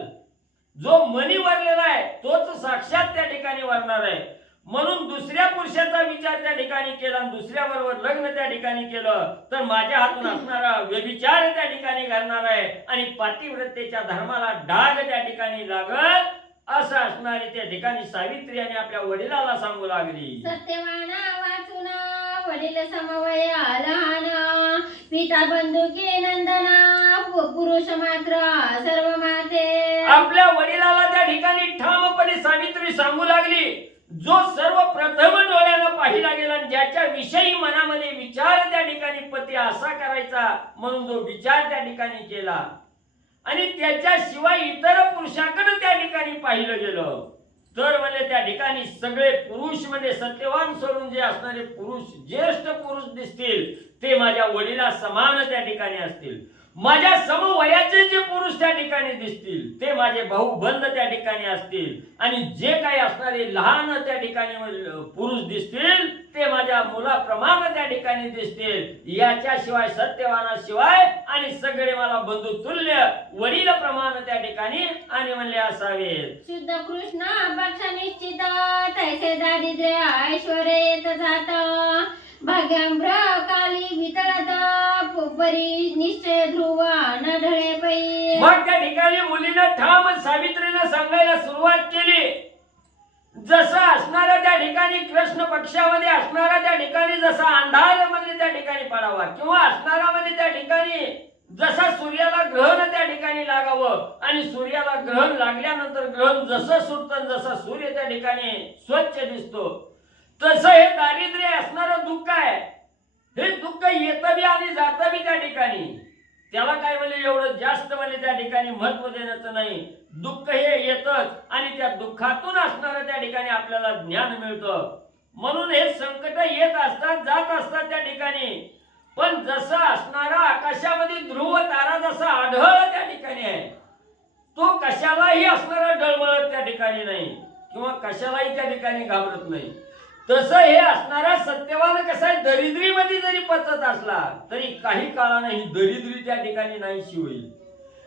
जो मनी वरलेला आहे तोच साक्षात त्या ठिकाणी वरणार आहे. म्हणून दुसऱ्या पुरुषाचा विचार त्या ठिकाणी केला आणि दुसऱ्या बरोबर लग्न त्या ठिकाणी केलं तर माझ्या हातून असणारा व्यभिचार त्या ठिकाणी घडणार आहे आणि पातिव्रतेच्या धर्माला डाग त्या ठिकाणी लागल असं असणारी त्या ठिकाणी सावित्री आणि आपल्या वडिलाला सांगू लागली. सत्यवाना वाचून वडील समवय लहान पिता बंधुकी नंदना पुरुष मात्र सर्व माते. आपल्या वडिलाला त्या ठिकाणी ठामपणे सावित्री सांगू लागली. जो सर्व प्रथम डोळ्यानं पाहिला गेला आणि ज्याच्या विषयी मनामध्ये विचार त्या ठिकाणी पती असा करायचा म्हणून जो विचार त्या ठिकाणी केला आणि त्याच्याशिवाय इतर पुरुषाकडे त्या ठिकाणी पाहिलं गेलं तर म्हणजे त्या ठिकाणी सगळे पुरुष म्हणजे सत्यवान सोडून जे असणारे पुरुष ज्येष्ठ पुरुष दिसतील ते माझ्या वडिला समान त्या ठिकाणी असतील. माझ्या समवयाचे जे पुरुष त्या ठिकाणी दिसतील ते माझे भाऊबंद त्या ठिकाणी असतील आणि जे काही असणारे लहान त्या ठिकाणी पुरुष दिसतील ते माझ्या मुलाप्रमाणे त्या ठिकाणी दिसतील. याच्याशिवाय सत्यवानाशिवाय आणि सगळे मला बंधू तुल्य वडील प्रमाण त्या ठिकाणी आणि म्हणले असावे. शुद्ध कृष्ण पक्ष निश्चित तैसे दारिद्र्य ऐश्वर्य येत जात भाग्यांभ्र काली वितळत पोपरी निश्चय ध्रुव न ढळे पै. मग त्या ठिकाणी मुलीनं ठाम सावित्रीनं सांगायला सुरुवात केली. जसं असणाऱ्या त्या ठिकाणी कृष्ण पक्षामध्ये असणारा त्या ठिकाणी जसा अंधार म्हणजे त्या ठिकाणी पडावा किंवा असणारा म्हणजे त्या ठिकाणी जसा सूर्याला ग्रहण त्या ठिकाणी लागावं आणि सूर्याला ग्रहण लागल्यानंतर ग्रहण जसं सुटतं जसा सूर्य त्या ठिकाणी स्वच्छ दिसतो तसं हे दारिद्र्य असणारं दुःख आहे. हे दुःख येतं बी आणि जातं बी त्या ठिकाणी. त्याला काय म्हणजे एवढं जास्त म्हणजे त्या ठिकाणी महत्व देण्याचं नाही. दुःख हे येतच आणि त्या दुःखातून असणारं त्या ठिकाणी आपल्याला ज्ञान मिळतं. म्हणून हे संकट येत असतात जात असतात त्या ठिकाणी. पण जसा असणारा आकाशामध्ये ध्रुव तारा जसा आढळ त्या ठिकाणी आहे तो कशालाही असणारा डळमळत त्या ठिकाणी नाही किंवा कशालाही त्या ठिकाणी घाबरत नाही. तसं हे असणारा सत्यवान कसा आहे दरिद्रीमध्ये जरी पचत असला तरी काही काळाने ही दरिद्री त्या ठिकाणी नाहीशी होईल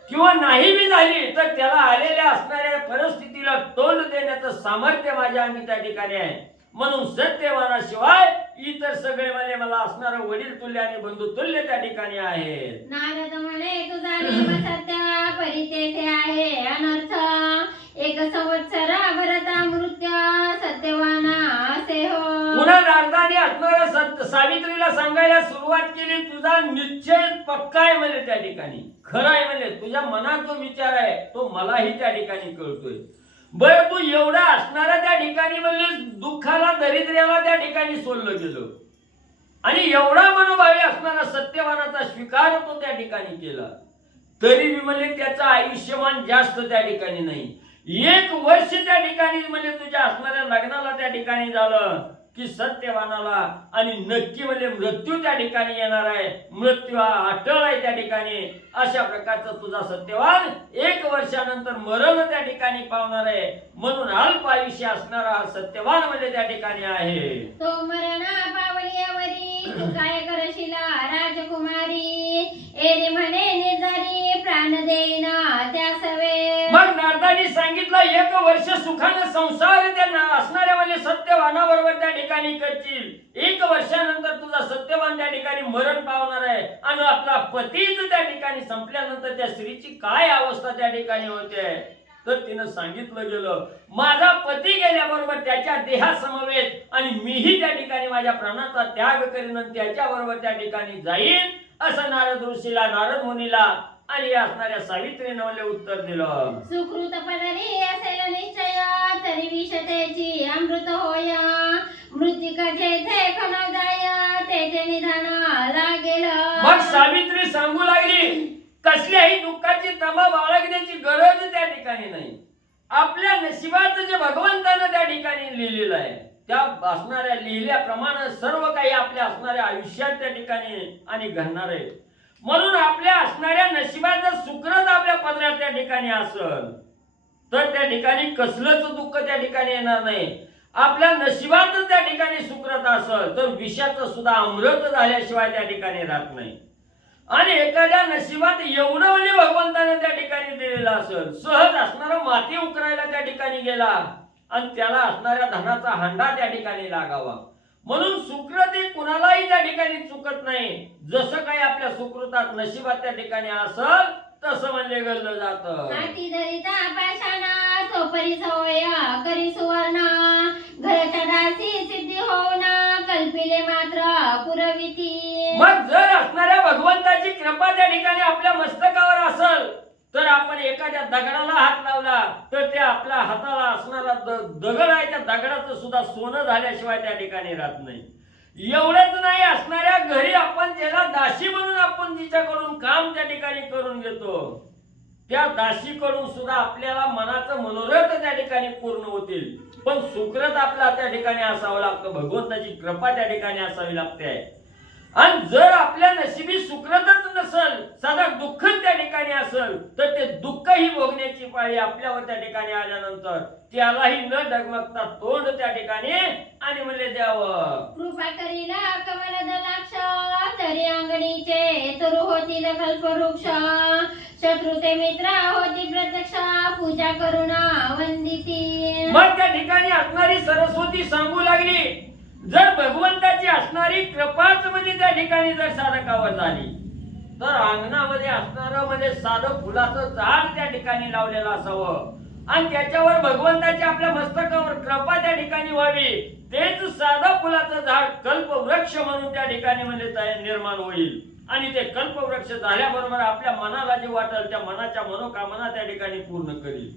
किंवा नाही बी झाली तर त्याला आलेल्या असणाऱ्या परिस्थितीला तोंड देण्याचं सामर्थ्य माझ्या अंगी त्या ठिकाणी आहे. म्हणून सत्यवानाशिवाय इतर सगळे म्हणजे मला असणारं वडील तुल्य आणि बंधू तुल्य त्या ठिकाणी आहेत. नारद म्हणे तुझा नेम सत्य परितेथे आहे अनर्थ एक संवत्सर भरता मृत्य सत्यवाना असे हो. पुन्हा नारदाने असणाऱ्या सावित्रीला सांगायला सुरुवात केली. तुझा निश्चय पक्का आहे म्हणजे त्या ठिकाणी खरं आहे म्हणजे तुझ्या मनात जो विचार आहे तो मलाही त्या ठिकाणी कळतोय. बरं तू एवढा असणारा त्या ठिकाणी म्हणजे दुःखाला दरिद्र्याला त्या ठिकाणी सोडलं गेलं आणि एवढा मनोभावी असणारा सत्यवानाचा स्वीकार तो त्या ठिकाणी केला तरी मी म्हणजे त्याचं आयुष्यमान जास्त त्या ठिकाणी नाही. 1 वर्ष त्या ठिकाणी म्हणजे तुझ्या असणाऱ्या लग्नाला त्या ठिकाणी झालं की सत्यवानाला आणि नक्की म्हणजे मृत्यू त्या ठिकाणी येणार आहे. मृत्यू हा अटळ आहे त्या ठिकाणी. अशा प्रकारचा तुझा सत्यवान 1 वर्षानंतर मरण त्या ठिकाणी पावणार आहे. म्हणून अल्प आयुष्य असणारा हा सत्यवान म्हणजे त्या ठिकाणी आहे. तो मरण पावल्यावरी तू काय करशीला राजकुमारी एरे म्हणे निर्धारी प्राण देईन त्या सवे. मग नारदांनी सांगितलं 1 वर्ष सुखाने संसार त्यांना असणाऱ्या म्हणजे सत्यवानाबरोबर त्या ठिकाणी करशील. 1 वर्षानंतर तुझा सत्यवान त्या ठिकाणी मरण पावणार आहे आणि आपला पतीच त्या ठिकाणी संपल्यानंतर त्या स्त्रीची काय अवस्था त्या ठिकाणी होते तर तिनं सांगितलं गेलं माझा पती गेल्याबरोबर त्याच्या देहासमवेत आणि मीही त्या ठिकाणी माझ्या प्राणाचा त्याग करीन आणि त्याच्याबरोबर त्या ठिकाणी जाईन असं नारद ऋषीला नारद मुनीला आणि असणाऱ्या सावित्रीने मला उत्तर दिलं. सुकृत पदरी असेल निश्चय तरी विषतेची अमृत होय मृत्तिका जेथे खण जाय तेथे निधान लागेल. मग सावित्री सांगू लागली कसल्याही दुःखाची तमा बाळगण्याची गरज त्या ठिकाणी नाही. आपल्या नशिबात जे भगवंतानं त्या ठिकाणी लिहिलेलं आहे त्या असणाऱ्या लिहिल्याप्रमाणे सर्व काही आपल्या असणाऱ्या आयुष्यात त्या ठिकाणी आणि घडणार आहे. म्हणून आपल्या असणाऱ्या नशिबात जर सुकृत आपल्या पदरात त्या ठिकाणी असेल तर त्या ठिकाणी कसलंच दुःख त्या ठिकाणी येणार नाही. आपल्या नशिबात त्या ठिकाणी सुकृत असेल तर विषाचं सुद्धा अमृत झाल्याशिवाय त्या ठिकाणी राहत नाही. आणि एखाद्या नशिबात एवढं म्हणजे भगवंताने त्या ठिकाणी दिलेलं असेल सहज असणारा माती उकरायला त्या ठिकाणी गेला आणि त्याला असणाऱ्या धनाचा हांडा त्या ठिकाणी लागावा. म्हणून सुकृत हे कुणालाही त्या ठिकाणी चुकत नाही. जसं काही आपल्या सुकृतात नशिबात त्या ठिकाणी असेल तसं म्हणजे घडलं जातं. हाती धरिता पाषाणा तो परिसवय करी सुवर्ण घराच्या दासी सिद्धी होना कल्पिले मात्र पुरविती. मग जर असणाऱ्या भगवंताची कृपा त्या ठिकाणी आपल्या मस्तकावर असेल तर आपण एखाद्या दगडाला हात लावला तर त्या आपल्या हाताला असणारा दगड आहे त्या दगडाचं सुद्धा सोनं झाल्याशिवाय त्या ठिकाणी राहत नाही. एवढंच नाही असणाऱ्या घरी आपण ज्याला दासी म्हणून आपण जिच्याकडून काम त्या ठिकाणी करून घेतो त्या दासीकडून सुद्धा आपल्याला मनाचं मनोरथ त्या ठिकाणी पूर्ण होतील. पण सुकृत आपला त्या ठिकाणी असावं लागतं. भगवंताची कृपा त्या ठिकाणी असावी लागते. आणि जर आपल्या नशिबी सुकृतच नसल, साधा दुःखच त्या ठिकाणी असल, तर ते दुःखही भोगण्याची पाळी आपल्यावर त्या ठिकाणी आल्यानंतर त्यालाही न डगमगता तोंड त्या ठिकाणी आणि म्हणले द्यावं. कृपा करीला कमल दलाक्ष तरी अंगणीचे तरू होतील कल्पवृक्ष शत्रू ते मित्र होती प्रत्यक्ष पूजा करुणा वंदिती. मग त्या ठिकाणी असणारी सरस्वती सांगू लागली, जर भगवंताची असणारी कृपाच म्हणजे त्या ठिकाणी जर साधकावर झाली, तर अंगणामध्ये असणारं म्हणजे साधं फुलाचं झाड त्या ठिकाणी लावलेलं असावं आणि त्याच्यावर भगवंताची आपल्या मस्तकावर कृपा त्या ठिकाणी व्हावी. तेच साधं फुलाचं झाड कल्पवृक्ष म्हणून त्या ठिकाणी म्हणजे निर्माण होईल आणि ते कल्पवृक्ष झाल्याबरोबर आपल्या मनाला जे वाटेल त्या मनाच्या मनोकामना त्या ठिकाणी पूर्ण करील.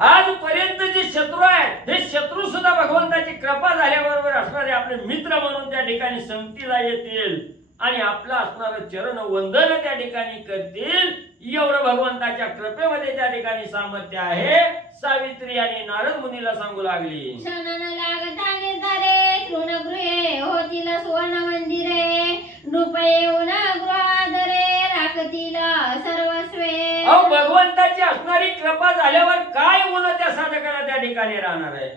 आजपर्यंत जे शत्रू आहेत हे शत्रू सुद्धा भगवंताची कृपा झाल्याबरोबर असणारे आपले मित्र म्हणून त्या ठिकाणी संगतीला येतील आणि आपलं असणारं चरण वंदन त्या ठिकाणी करतील. एवढं भगवंताच्या कृपेमध्ये त्या ठिकाणी सामर्थ्य आहे. सावित्री आणि नारद मुनीला सांगू लागली, क्षणन लागता निर्धारे तृणगृहे होतील सुवर्ण मंदिरे नृप येऊन गृहादरे राखतील सर्वस्वे. अहो भगवंताची असणारी कृपा झाल्यावर काय होऊन त्या साधकाला त्या ठिकाणी राहणार आहे.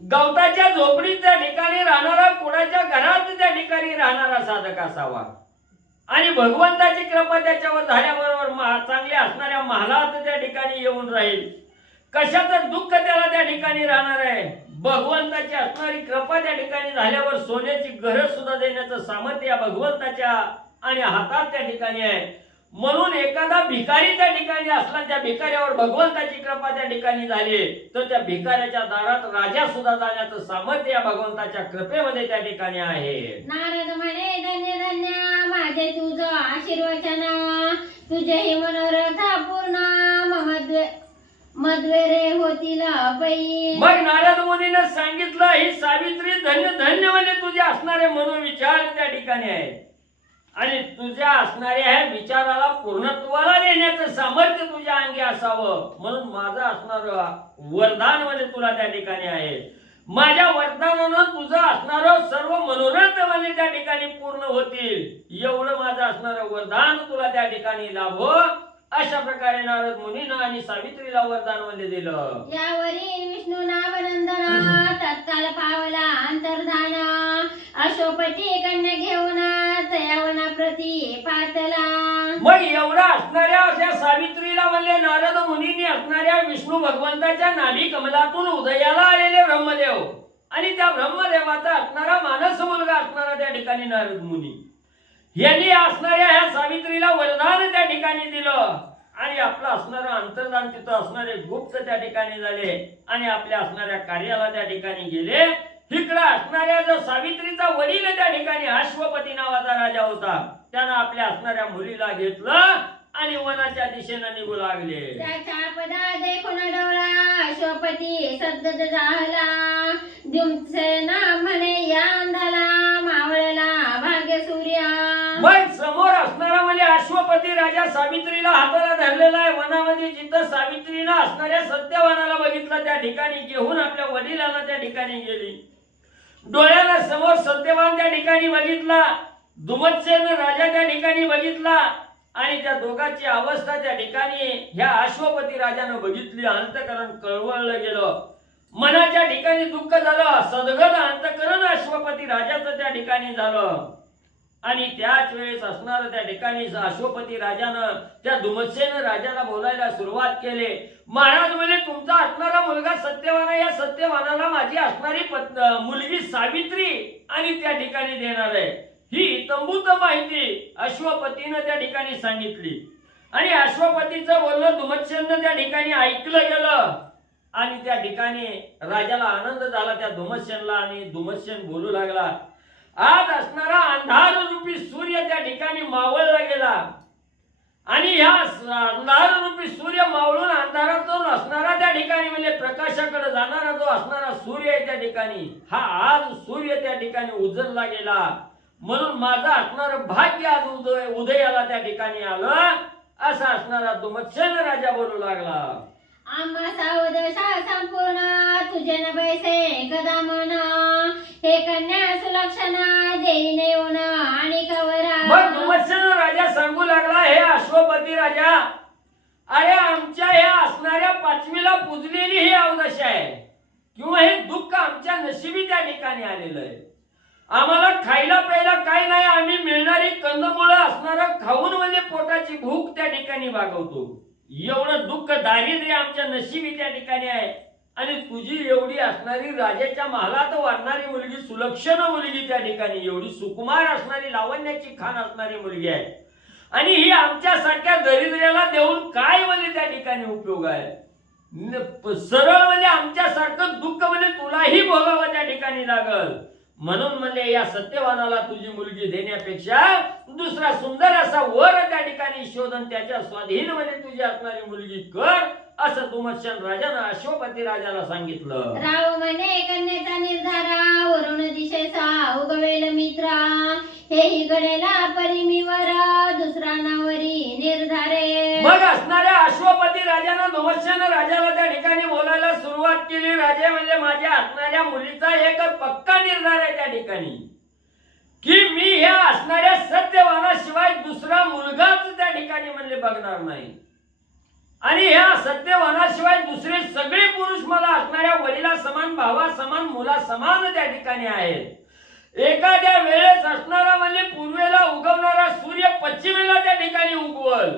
गवताच्या झोपडीत त्या ठिकाणी राहणारा, कुणाच्या घरात त्या ठिकाणी राहणारा साधक असावा आणि भगवंताची कृपा त्याच्यावर झाल्याबरोबर चांगल्या असणाऱ्या महालात त्या ठिकाणी येऊन राहील. कशाचं दुःख त्याला त्या ठिकाणी राहणार आहे. भगवंताची असणारी कृपा त्या ठिकाणी झाल्यावर सोन्याची घरं सुद्धा देण्याचं सामर्थ्य या भगवंताच्या आणि हातात त्या ठिकाणी आहे. म्हणून एखादा भिकारी त्या ठिकाणी असला, त्या भिकाऱ्यावर भगवंताची कृपा त्या ठिकाणी झाली, तर त्या भिकाऱ्याच्या दारात राजा सुद्धा जाण्याचं सामर्थ्य या भगवंताच्या कृपेमध्ये त्या ठिकाणी आहे. नारद म्हणे धन्य धन्य माझे तुझं आशीर्वचन तुझे ही मनोरथ पूर्ण मद्वेरे होतील पै. मग नारद मुनीने सांगितलं, ही सावित्री धन्य धन्य म्हणजे तुझे असणारे मनोविचार त्या ठिकाणी आहेत आणि तुझ्या असणाऱ्या ह्या विचाराला पूर्णत्वाला नेण्याचं सामर्थ्य तुझ्या अंगी असावं. म्हणून माझं असणारं वरदान म्हणजे तुला त्या ठिकाणी आहे. माझ्या वरदानानं तुझं असणारं सर्व मनोरथ म्हणजे त्या ठिकाणी पूर्ण होतील. एवढं माझं असणारं वरदान तुला त्या ठिकाणी लाभो. अशा प्रकारे नारद मुनीनं आणि सावित्रीला वरदान म्हणजे दिलं. यावरील विष्णूना वंदना तत्काल पावला अंतर्धान अशोपटी कन्या घेऊन तयावना प्रती पातला. मग एवढा असणाऱ्या त्या सावित्रीला म्हणले नारद मुनींनी असणाऱ्या विष्णू भगवंताच्या नाभी कमलातून उदयाला आलेले ब्रह्मदेव आणि त्या ब्रह्मदेवाचा असणारा मानस मुलगा असणारा त्या ठिकाणी नारद मुनी यांनी असणाऱ्या ह्या सावित्रीला वरदान त्या ठिकाणी दिलं आणि आपलं असणारं अंतर्धान तिथं असणारे गुप्त त्या ठिकाणी झाले आणि आपल्या असणाऱ्या कार्याला त्या ठिकाणी गेले. इकडं असणाऱ्या जो सावित्रीचा वडील त्या ठिकाणी अश्वपती नावाचा राजा होता, त्यानं आपल्या असणाऱ्या मुलीला घेतलं आणि वनाच्या दिशेने निघू लागले. त्याच्या पदा देखून डोळा अशोपती सद्गत झाला द्युम्सेना म्हणे या अंधाला मावळला भाग्य सूर्या. मग समोर असणारा म्हणजे अश्वपती राजा सावित्रीला हाताला धरलेला आहे. वनामध्ये जिथं सावित्रीनं असणाऱ्या सत्यवानाला बघितलं त्या ठिकाणी घेऊन आपल्या वडिलांना त्या ठिकाणी गेली. डोळ्याला समोर सत्यवान त्या ठिकाणी बघितला, दुमत्सेन राजा त्या ठिकाणी बघितला आणि त्या दोघांची अवस्था त्या ठिकाणी ह्या अश्वपती राजानं बघितली. अंतकरण कळवळलं गेलं, मनाच्या ठिकाणी दुःख झालं, सदगत अंतकरण अश्वपती राजाचं त्या ठिकाणी झालं आणि त्याच वेळेस असणार त्या ठिकाणी अश्वपती राजानं त्या दुमत्सेन राजाला बोलायला सुरुवात केली. महाराज म्हणजे तुमचा असणारा मुलगा सत्यवान, या सत्यवानाला माझी असणारी मुलगी सावित्री आणि त्या ठिकाणी देणार आहे. ही तंबूत माहिती अश्वपतीनं त्या ठिकाणी सांगितली आणि अश्वपतीचं बोलणं दुमत्सेननं त्या ठिकाणी ऐकलं गेलं आणि त्या ठिकाणी राजाला आनंद झाला त्या दुमत्सेनला आणि दुमत्सेन बोलू लागला, आज असणारा अंधार रूपी सूर्य त्या ठिकाणी मावळला गेला आणि ह्या अंधार रूपी सूर्य मावळून अंधारातून असणारा त्या ठिकाणी म्हणजे प्रकाशाकडे जाणारा जो असणारा सूर्य आहे त्या ठिकाणी, हा आज सूर्य त्या ठिकाणी उजळला गेला. म्हणून माझं असणार भाग्य आज उदयाला त्या ठिकाणी आलं असा असणारा दुमत्सेन राजा बोलू लागला. आम्हा सावदशा संपूर्ण तुझे न बैसे कदा मन हे कन्या सुलक्षणा देईने येऊन आणि कवर मग दुमत्सन राजा सांगू लागला, हे अश्वपती राजा, अरे आमच्या ह्या असणाऱ्या पाचवीला पुजलेली ही अवदशा आहे किंवा हे दुःख आमच्या नशिबी त्या ठिकाणी आलेलं आहे. आम्हाला खायला प्यायला काय नाही, आम्ही मिळणारी कंदमुळं असणारं खाऊन म्हणजे पोटाची भूक त्या ठिकाणी भागवतो. एवढं दुःख दारिद्र्य आमच्या नशिबी त्या ठिकाणी आहे. आणि तुझी एवढी असणारी राजाच्या महालात वाढणारी मुलगी, सुलक्षण मुलगी त्या ठिकाणी, एवढी सुकुमार असणारी, लावण्याची खान असणारी मुलगी आहे. आणि ही आमच्यासारख्या दरिद्र्याला देऊन काय म्हणजे त्या ठिकाणी उपयोग आहे? सरळ म्हणजे आमच्यासारखं दुःख म्हणजे तुलाही भोगावं त्या ठिकाणी लागल. म्हणून म्हणजे या सत्यवानाला तुझी मुलगी देण्यापेक्षा दुसरा सुंदर असा वर त्या ठिकाणी शोधन त्याच्या स्वाधीन म्हणजे तुझी असणारी मुलगी कर, असं दुमत्सन राजानं अश्वपती राजाला सांगितलं. राव म्हणे कन्येचा निर्धारा, वरुण दिशेचा उगवेल मित्रा, हेही गडेला परिमीवर, दुसरा नावरी निर्धारे. मग असणाऱ्या अश्वपती राजानं दुमत्सन राजाला त्या ठिकाणी बोलायला सुरुवात केली. राजा म्हणजे माझ्या असणाऱ्या मुलीचा एक पक्का निर्धार आहे त्या ठिकाणी, की मी ह्या असणाऱ्या सत्यवानाशिवाय दुसरा मुलगाच त्या ठिकाणी म्हणले बघणार नाही. आणि ह्या सत्यवानाशिवाय दुसरे सगळे पुरुष मला असणाऱ्या वडिला समान, भावा समान, मुला समान त्या ठिकाणी आहेत. एखाद्या वेळेस असणारा म्हणजे पूर्वेला उगवणारा सूर्य पश्चिमेला त्या ठिकाणी उगवल,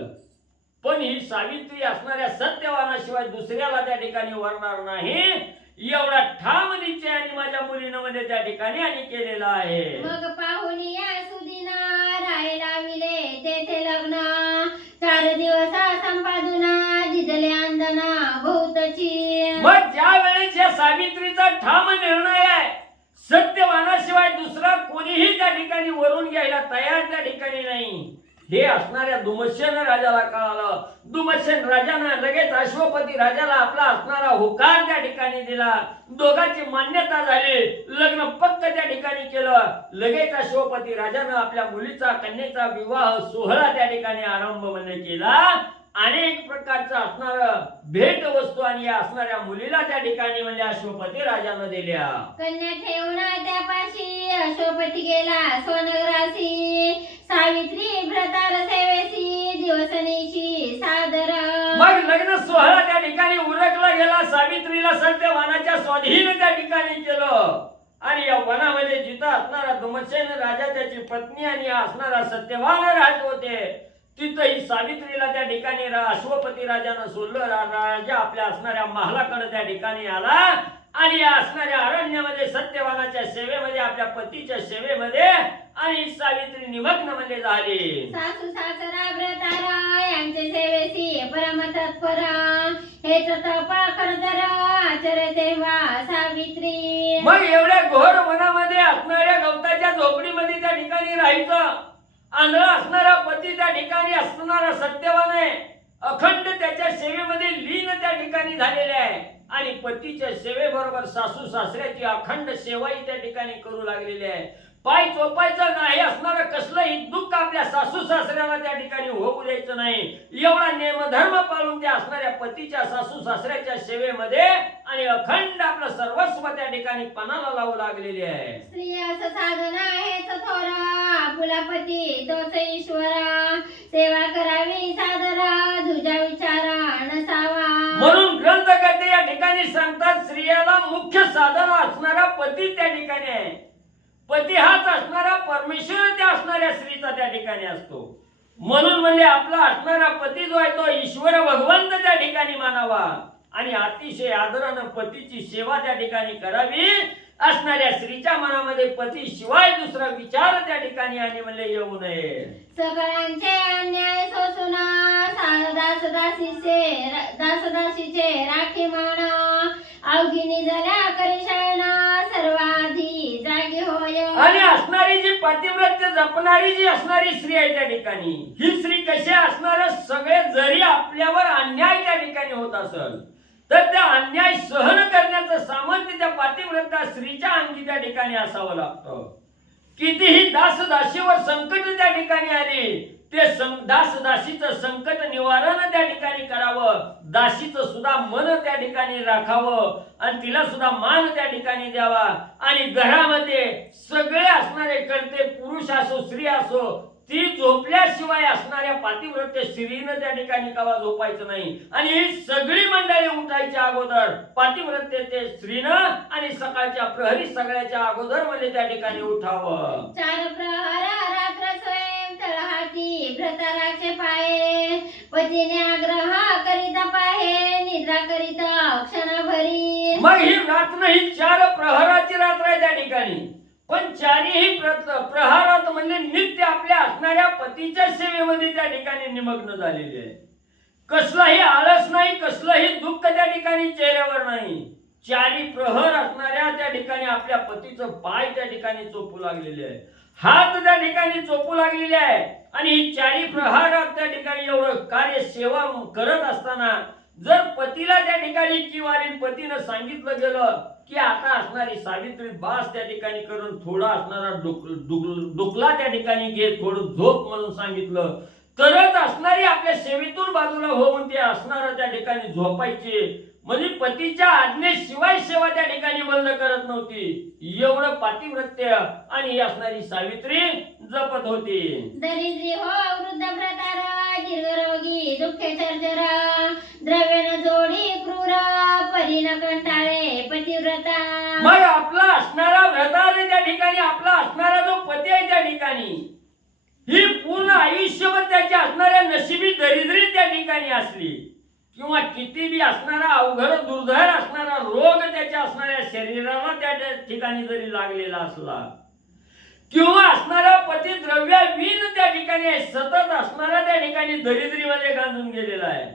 पण ही सावित्री असणाऱ्या सत्यवानाशिवाय दुसऱ्याला त्या ठिकाणी वरणार नाही. एवढा ठाम निश्चय आणि माझ्या मुलीनं मध्ये त्या ठिकाणी आणि केलेला आहे. मग पाहुन या सुदिना, राहायला विले तेथे लग्न, 4 दिवस संपादुना, जिजले अंदना बहुतची. मग ज्या वेळेस या सावित्रीचा ठाम निर्णय आहे, सत्यवानाशिवाय दुसरा कोणीही त्या ठिकाणी वरून घ्यायला तयार त्या ठिकाणी नाही, हे असणाऱ्या दुमत्सन राजाला कळालं. दुमत्सन राजानं लगेच अश्वपती राजाला आपला असणारा होकार त्या ठिकाणी दिला. दोघांची मान्यता झाली, लग्न पक्क त्या ठिकाणी केलं. लगेच अश्वपती राजानं आपल्या मुलीचा, कन्येचा विवाह सोहळा त्या ठिकाणी आरंभ म्हणजे केला. अनेक प्रकारचा असणारा भेट वस्तू आणि या असणाऱ्या मुलीला त्या ठिकाणी म्हणजे अश्वपती राजानं दिल्या. कन्या ठेवून त्यापाशी अश्वपती गेला सोनगरासी, सावित्री व्रतार सेवेसी, दिवसनीची सादर. मग लग्न सोहळा त्या ठिकाणी उरकला गेला. सावित्रीला सत्यवानाच्या स्वाधीन त्या ठिकाणी केलं. आणि या वनामध्ये जिथं असणारा दुमत्सन राजा, त्याची पत्नी आणि असणारा सत्यवान राहत होते, तिथं ही सावित्रीला त्या ठिकाणी अश्वपती राजानं सोडलं. राजा आपल्या असणाऱ्या महालाकडे त्या ठिकाणी आला आणि या असणाऱ्या अरण्यामध्ये सत्यवानाच्या सेवेमध्ये, आपल्या पतीच्या सेवेमध्ये आणि सावित्री निमग्न म्हणजे झाली. सासू सासरा व्रतारा यांचे सेवेसी परम तत्पर, हेच तप खडतर आचर तेव्हा सावित्री. मग एवढ्या घोर वनामध्ये असणाऱ्या गवताच्या झोपडीमध्ये त्या ठिकाणी राहायचं. आंधळा असणारा पती त्या ठिकाणी असणारा सत्यवान आहे, अखंड त्याच्या सेवेमध्ये लीन त्या ठिकाणी झालेले आहे. आणि पतीच्या सेवेबरोबर सासू सासऱ्याची अखंड सेवाही त्या ठिकाणी करू लागलेली आहे. पाय चोपायचं नाही, असणारं कसलंही दुःख आपल्या सासू सासऱ्याला त्या ठिकाणी होऊ द्यायचं नाही. एवढा नेमधर्म पाळून त्या असणाऱ्या पतीच्या, सासू सासऱ्याच्या सेवेमध्ये आणि अखंड आपलं सर्वस्व त्या ठिकाणी पणाला लावू लागलेली आहे. स्त्रियास साधना हेच थोर, आपुला पती तोच ईश्वरा, सेवा करावी सादरा, तुझ्या विचारा नसावा. म्हणून ग्रंथकर्ते या ठिकाणी सांगतात, स्त्रियाला मुख्य साधन असणारा पती त्या ठिकाणी आहे. पती हाच असणारा परमेश्वर त्या असणाऱ्या स्त्रीचा त्या ठिकाणी असतो. म्हणून म्हणजे आपला असणारा पती जो आहे तो ईश्वर भगवंत त्या ठिकाणी मानावा आणि अतिशय आदरानं पतीची सेवा त्या ठिकाणी करावी. असणाऱ्या स्त्रीच्या मनामध्ये पती शिवाय दुसरा विचार त्या ठिकाणी आणि म्हणले येऊ नये. सगळ्यांचे अन्याय सोसुना, दासदासीचे राखी माना, अवघिनी झाल्या करिशयना, सर्वाधी जागी होय. आणि असणारी जी पतिव्रत्य जपणारी जी असणारी स्त्री आहे त्या ठिकाणी, ही स्त्री कशी असणार, सगळे जरी आपल्यावर अन्याय त्या ठिकाणी होत असेल तर त्या अन्याय सहन करण्याचं सामर्थ्य त्या पातिव्रत्या स्त्रीच्या अंगी त्या ठिकाणी असावं लागतं. कितीही दासदासीवर संकट त्या ठिकाणी आली, ते दासदासीचं संकट निवारण त्या ठिकाणी करावं. दासीचं सुद्धा मन त्या ठिकाणी राखावं आणि तिला सुद्धा मान त्या ठिकाणी द्यावा. आणि घरामध्ये सगळे असणारे करते, पुरुष असो स्त्री असो, ती झोपल्याशिवाय असणाऱ्या पातिव्रत्य स्त्रीनं त्या ठिकाणी कवा झोपायचं नाही. आणि ही सगळी मंडळी उठायच्या अगोदर पातिव्रत्य स्त्रीनं आणि सकाळच्या प्रहरी सगळ्याच्या अगोदर म्हणजे त्या ठिकाणी उठावं. 4 प्रहर रात्र स्वयं तळहाती भ्रताराचे पाये, पतीने आग्रह करिता पाहे, निद्रा करिता क्षणभरी. मग ही रात्र ही 4 प्रहराची रात्र आहे त्या ठिकाणी. पण चारही प्रहारात म्हणजे नित्य आपल्या असणाऱ्या पतीच्या सेवेमध्ये त्या ठिकाणी निमग्न झालेले आहे. कसलाही आळस नाही, कसलंही दुःख त्या ठिकाणी चेहऱ्यावर नाही. 4 प्रहर असणाऱ्या त्या ठिकाणी आपल्या पतीचं पाय त्या ठिकाणी चोपू लागलेले आहे, हात त्या ठिकाणी चोपू लागलेले आहे. आणि ही 4 प्रहारात त्या ठिकाणी एवढं कार्य सेवा करत असताना जर पतीला त्या ठिकाणी किंवा पतीनं सांगितलं गेलं की आता असणारी सावित्री बास त्या ठिकाणी करून थोडा असणारा डुकला त्या ठिकाणी घे, थोडं झोप म्हणून सांगितलं तरच असणारी आपल्या सेवेतून बाजूला होऊन ते असणारा त्या ठिकाणी झोपायचे. म्हणजे पतीच्या आज्ञेशिवाय सेवा त्या ठिकाणी बंद करत नव्हती. एवढं पातिव्रत्य आणि ही असणारी सावित्री जपत होती. दरिद्री हो वृद्ध भ्रतारा, दीर्घरोगी दुःखे चर्चरा, द्रव्यन जोडी क्रूर, परीन कंटाळे पतिव्रता. मग आपला असणारा व्रतार त्या ठिकाणी, आपला असणारा जो पती आहे त्या ठिकाणी, ही पूर्ण आयुष्यभर त्याच्या असणाऱ्या नशिबी दरिद्री त्या ठिकाणी असली किंवा किती बी असणारा अवघड दुर्धर असणारा रोग त्याच्या असणाऱ्या शरीराला त्या ठिकाणी जरी लागलेला असला किंवा असणारा पती द्रव्याविन त्या ठिकाणी सतत असणारा त्या ठिकाणी दरिद्रीमध्ये गांजून गेलेला आहे,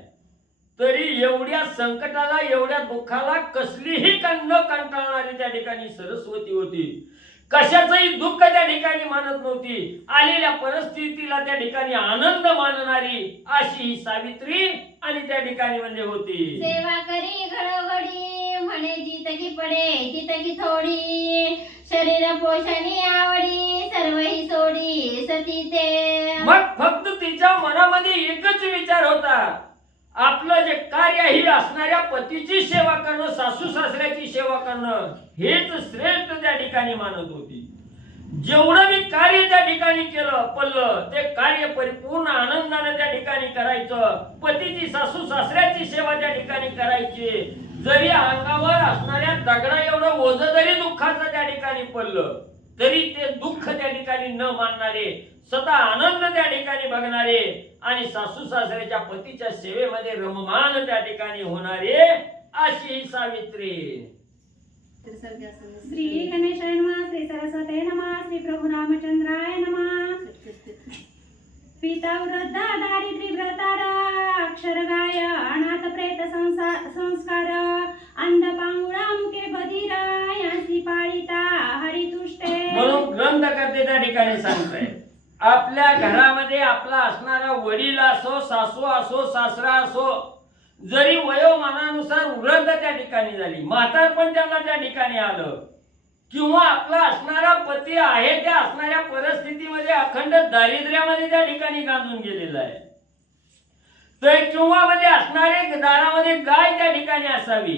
तरी एवढ्या संकटाला एवढ्या दुःखाला कसलीही न कंटाळणारी त्या ठिकाणी सरस्वती होती. कशाचंही दुःख त्या ठिकाणी मानत नव्हती. आलेल्या परिस्थितीला त्या ठिकाणी आनंद मानणारी अशी ही सावित्री आणि त्या ठिकाणी म्हणजे होती. सेवा करी घडोघडी, म्हणे जितकी पडे तितकी थोडी, शरीर पोषणी आवडी, सर्वही सोडी सती ते. मग फक्त तिच्या मनामध्ये एकच विचार होता, आपलं जे कार्य ही असणाऱ्या पतीची सेवा करणं, सासू सासऱ्याची सेवा करणं हेच श्रेष्ठ त्या ठिकाणी मानत होती. जेवढं मी कार्य त्या ठिकाणी पडलं ते कार्य परिपूर्ण आनंदाने त्या ठिकाणी करायचं. पतीची सासू सासऱ्याची सेवा त्या ठिकाणी करायची. जरी अंगावर असणाऱ्या दगडा एवढं ओझ जरी दुःखाचं त्या ठिकाणी पडलं तरी ते दुःख त्या ठिकाणी न मानणारे, सदा आनंद त्या ठिकाणी बघणारे आणि सासू सासऱ्याच्या पतीच्या सेवेमध्ये रममान त्या ठिकाणी होणारे अशी ही सावित्री. श्री गणेशाय नमः, श्री सरस्वती नमः, श्री प्रभु रामचंद्राय नमः. पिता वृद्ध दारिद्र्य व्रतारा, अक्षर गाय अनाथ प्रेत संस्कार, अंध पांगुळा मुखे बधिरा, यांसी पाळिता हरितुष्टे. म्हणून ग्रंथकर्ते त्या ठिकाणी सांगताय, आपल्या घरामध्ये आपला असणारा वडील असो, सासू असो, सासरा असो, जरी वयोमानानुसार वृद्ध त्या ठिकाणी झाली, म्हातारपण त्यांना त्या ठिकाणी आलं किंवा आपला असणारा पती आहे त्या असणाऱ्या परिस्थितीमध्ये अखंड दारिद्र्यामध्ये त्या ठिकाणी गांजून गेलेला आहे, तर किंवा म्हणजे असणारे दारामध्ये गाय त्या ठिकाणी असावी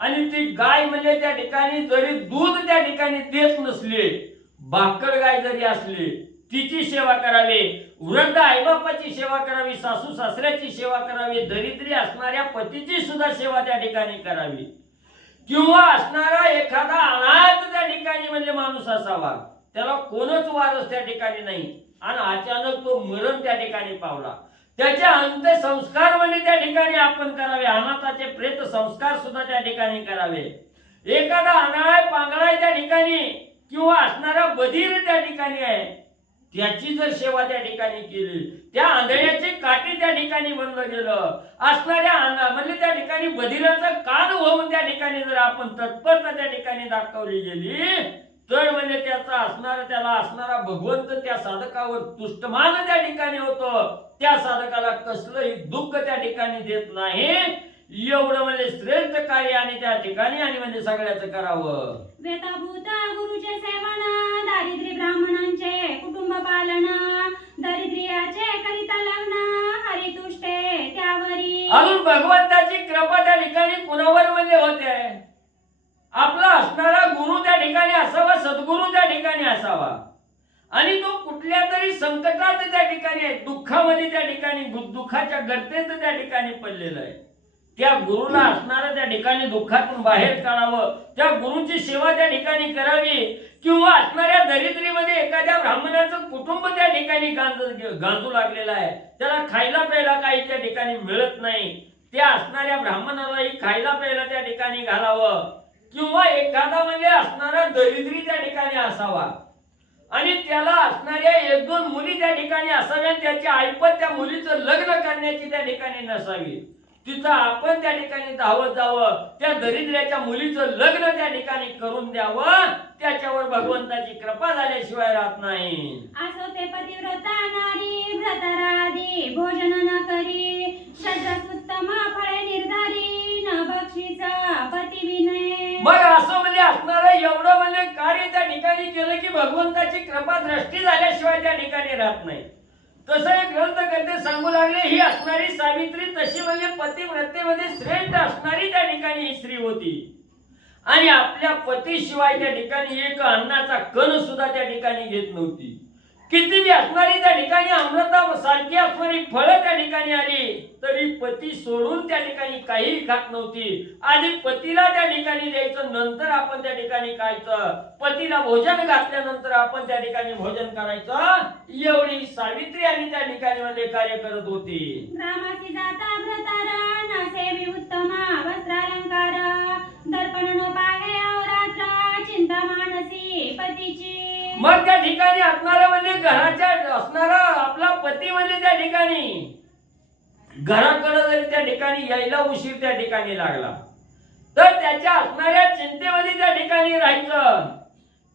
आणि ती गाय म्हणजे त्या ठिकाणी जरी दूध त्या ठिकाणी देत नसले, भाकड गाय जरी असली तिची सेवा करावी, वृद्ध आईबापाची सेवा करावी, सासू सासऱ्याची सेवा करावी, दरिद्री असणाऱ्या पतीची सुद्धा सेवा त्या ठिकाणी करावी किंवा असणारा एखादा अनाथ त्या ठिकाणी म्हणजे माणूस असावा, त्याला कोणच वारस त्या ठिकाणी नाही आणि अचानक तो मरण त्या ठिकाणी पावला, त्याचे अंत्यसंस्कार म्हणजे त्या ठिकाणी आपण करावे, अनाथाचे प्रेत संस्कार सुद्धा त्या ठिकाणी करावे. एखादा अनाळाय पांगळाय त्या ठिकाणी किंवा असणारा बधीर त्या ठिकाणी आहे, त्याची जर सेवा त्या ठिकाणी केली, त्या आंधळ्याची काठी त्या ठिकाणी बनलं गेलं, असणाऱ्या म्हणजे त्या ठिकाणी बधिराचं कान होऊन त्या ठिकाणी जर आपण तत्परता त्या ठिकाणी दाखवली गेली तर म्हणजे त्याला असणारा भगवंत त्या साधकावर तुष्टमान त्या ठिकाणी होतो, त्या साधकाला कसलंही दुःख त्या ठिकाणी देत नाही. एवढं म्हणजे श्रेष्ठ कार्य आणि त्या ठिकाणी आणि म्हणजे सगळ्याचं करावं. वेताभूत गुरुचे सेवन, दारिद्र्य ब्राह्मणांचे कुटुंब पालन, दरिद्रियाचे करिता लग्न, हरितुष्टे त्यावरी. अजून भगवंताची कृपा त्या ठिकाणी कुणावर म्हणजे होते, आपला असणारा गुरु त्या ठिकाणी असावा, सद्गुरु त्या ठिकाणी असावा आणि तो कुठल्या तरी संकटात त्या ठिकाणी आहे, दुःखामध्ये त्या ठिकाणी, दुःखाच्या गर्तेत त्या ठिकाणी पडलेला आहे. त्या गुरुला असणारा त्या ठिकाणी दुःखातून बाहेर काढावं, त्या गुरुची सेवा त्या ठिकाणी करावी, किंवा असणाऱ्या दरिद्रीमध्ये एखाद्या ब्राह्मणाचं कुटुंब त्या ठिकाणी गांजू लागलेलं आहे, त्याला खायला प्यायला काही त्या ठिकाणी मिळत नाही, त्या असणाऱ्या ब्राह्मणालाही खायला प्यायला त्या ठिकाणी घालावं, किंवा एखादा म्हणजे असणारा दरिद्री त्या ठिकाणी असावा आणि त्याला असणाऱ्या 1-2 मुली त्या ठिकाणी असाव्या, त्याची ऐपत त्या मुलीचं लग्न करण्याची त्या ठिकाणी नसावी, तिथं आपण त्या ठिकाणी धावत जावं, त्या दरिद्र्याच्या मुलीचं लग्न त्या ठिकाणी करून द्यावं, त्याच्यावर भगवंताची कृपा झाल्याशिवाय राहत नाही. असो ते पतिव्रता नारी व्रतराधी भोजन न करी शस्त्रोत्तम फळे निर्धारी न बक्षीचा पती विनय. मग असं म्हणजे असणारं एवढं म्हणजे कार्य त्या ठिकाणी केलं की भगवंताची कृपा दृष्टी झाल्याशिवाय त्या ठिकाणी राहत नाही. तसं एक ग्रंथकर्ते सांगू लागले, ही असणारी सावित्री तशी म्हणजे पतिव्रतेमध्ये श्रेष्ठ असणारी त्या ठिकाणी ही स्त्री होती आणि आपल्या पतीशिवाय त्या ठिकाणी एक अन्नाचा कण सुद्धा त्या ठिकाणी घेत नव्हती. किती बी असणारी त्या ठिकाणी अमृता सारखी असणारी फळं त्या ठिकाणी आली तरी पती सोडून त्या ठिकाणी काही खात नव्हती. आधी पतीला त्या ठिकाणी द्यायचं, नंतर आपण त्या ठिकाणी खायचं. पतीला भोजन घातल्यानंतर आपण त्या ठिकाणी भोजन करायचं. एवढी सावित्री आणि त्या ठिकाणी मध्ये कार्य करत होती. रामाची जाता व्रतारा न सेवी उत्तमा वस्त्रालंकार दर्पण न पाहे अवरात्र चिंता मानसी पतीची. मग त्या ठिकाणी असणारा म्हणजे घराच्या असणारा आपला पती म्हणजे त्या ठिकाणी घराकडे जरी त्या ठिकाणी यायला उशीर त्या ठिकाणी लागला तर त्याच्या असणाऱ्या चिंतेमध्ये त्या ठिकाणी राहायचं,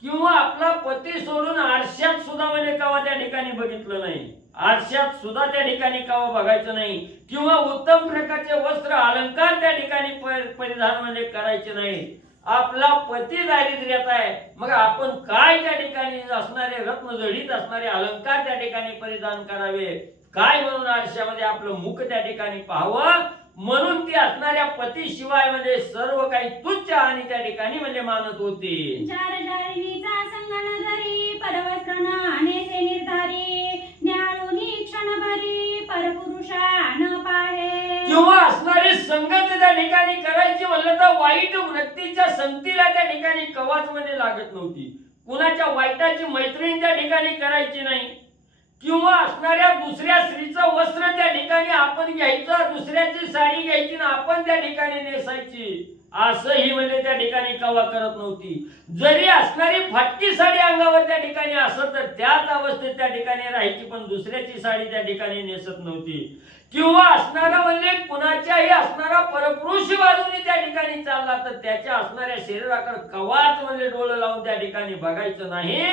किंवा आपला पती सोडून आरशात सुद्धा म्हणजे कवा त्या ठिकाणी बघितलं नाही, आरशात सुद्धा त्या ठिकाणी कवा बघायचं नाही, किंवा उत्तम प्रकारचे वस्त्र अलंकार त्या ठिकाणी परिधान म्हणजे करायचे नाही. आपला पती दारिद्र्यात आहे, मग आपण काय त्या ठिकाणी असणारे रत्न जडित असणारे अलंकार त्या ठिकाणी परिधान करावे, काय म्हणून आरशामध्ये आपलं मुख त्या ठिकाणी पाहावं. म्हणून ती असणाऱ्या पतीशिवाय म्हणजे सर्व काही तुच्छ आणि त्या ठिकाणी म्हणजे मानत होती. जारजारिणीचा संगण धरी परवस्त्र नेसे निर्धारी न्याळूनी क्षणभरी परपुरुषा न पाहे. किंवा असणारी संगत त्या ठिकाणी करायची म्हणलं तर वाईट वृत्तीच्या संगतीला त्या ठिकाणी कवाच म्हणजे लागत नव्हती. कुणाच्या वाईटाची मैत्रीण त्या ठिकाणी करायची नाही, किंवा असणाऱ्या दुसऱ्या स्त्रीचं वस्त्र त्या ठिकाणी आपण घ्यायचं, दुसऱ्याची साडी घ्यायची ना आपण त्या ठिकाणी नेसायची, असंही म्हणजे त्या ठिकाणी कवा करत नव्हती. जरी असणारी फाटकी साडी अंगावर त्या ठिकाणी असत तर त्याच अवस्थेत त्या ठिकाणी राहायची, पण दुसऱ्याची साडी त्या ठिकाणी नेसत नव्हती. किंवा असणारा म्हणजे कुणाच्याही असणारा परपुरुष बाजूने त्या ठिकाणी चालला तर त्याच्या असणाऱ्या शरीराकडे कवाच म्हणजे डोळं लावून त्या ठिकाणी बघायचं नाही.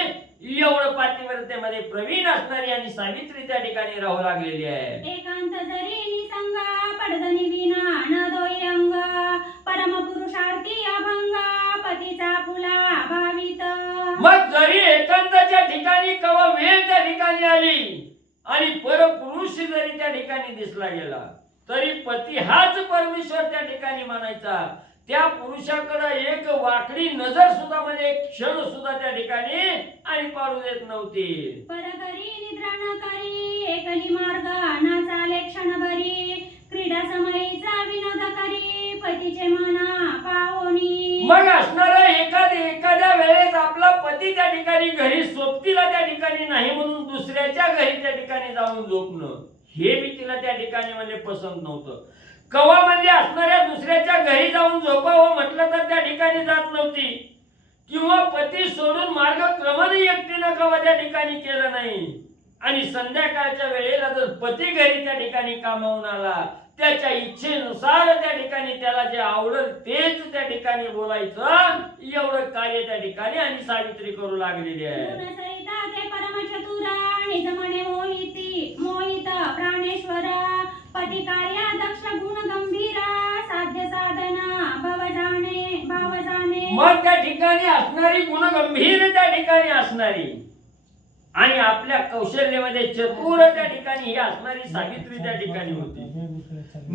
एवढं पातिव्रतेमध्ये प्रवीण असणारी आणि सावित्री त्या ठिकाणी राहू लागलेली आहे. एकांत जरी निसंगा पडदनी विना न दोई अंग परमपुरुषार्थी अभंग पतीचा फुला भावित. मग जरी एकांताच्या ठिकाणी कवा वेळ त्या ठिकाणी आली आणि परपुरुष जरी त्या ठिकाणी दिसला गेला तरी पती हाच परमेश्वर त्या ठिकाणी मानायचा. त्या पुरुषाकडे एक वाकडी नजर सुद्धा म्हणजे एक क्षण सुद्धा त्या ठिकाणी आणि पाडू देत नव्हती. परकरी निद्रा न करी एकली मार्ग न चाले क्षणभरी क्रीडा समयीचा विनोद करी पतीचे मना पावोनी. मग असणारा एखाद्या वेळेस आपला पती त्या ठिकाणी घरी सोबतीला त्या ठिकाणी नाही म्हणून दुसऱ्याच्या घरी त्या ठिकाणी जाऊन झोपणं हे बी तिला त्या ठिकाणी म्हणजे पसंत नव्हतं. कवा म्हणजे असणाऱ्या दुसऱ्याच्या घरी जाऊन झोपावं म्हटलं तर त्या ठिकाणी जात नव्हती, किंवा पती सोडून मार्गक्रमण एकटीनं कवा त्या ठिकाणी केलं नाही. आणि संध्याकाळच्या वेळेला जर पती घरी त्या ठिकाणी कामावून आला त्याच्या इच्छेनुसार त्या ठिकाणी त्याला जे आवडेल तेच त्या ठिकाणी बोलायचं. एवढं कार्य त्या ठिकाणी आणि सावित्री करू लागलेली आहे. गुणसहिता ते परमचतुरा निज मने मोहित प्राणेश्वर पती कार्या दक्ष गुण गंभीरा साध्य साधना भव जाणे. मग त्या ठिकाणी असणारी गुण गंभीर त्या ठिकाणी असणारी आणि आपल्या कौशल्यामध्ये चतुर त्या ठिकाणी ही असणारी सावित्री त्या ठिकाणी होती.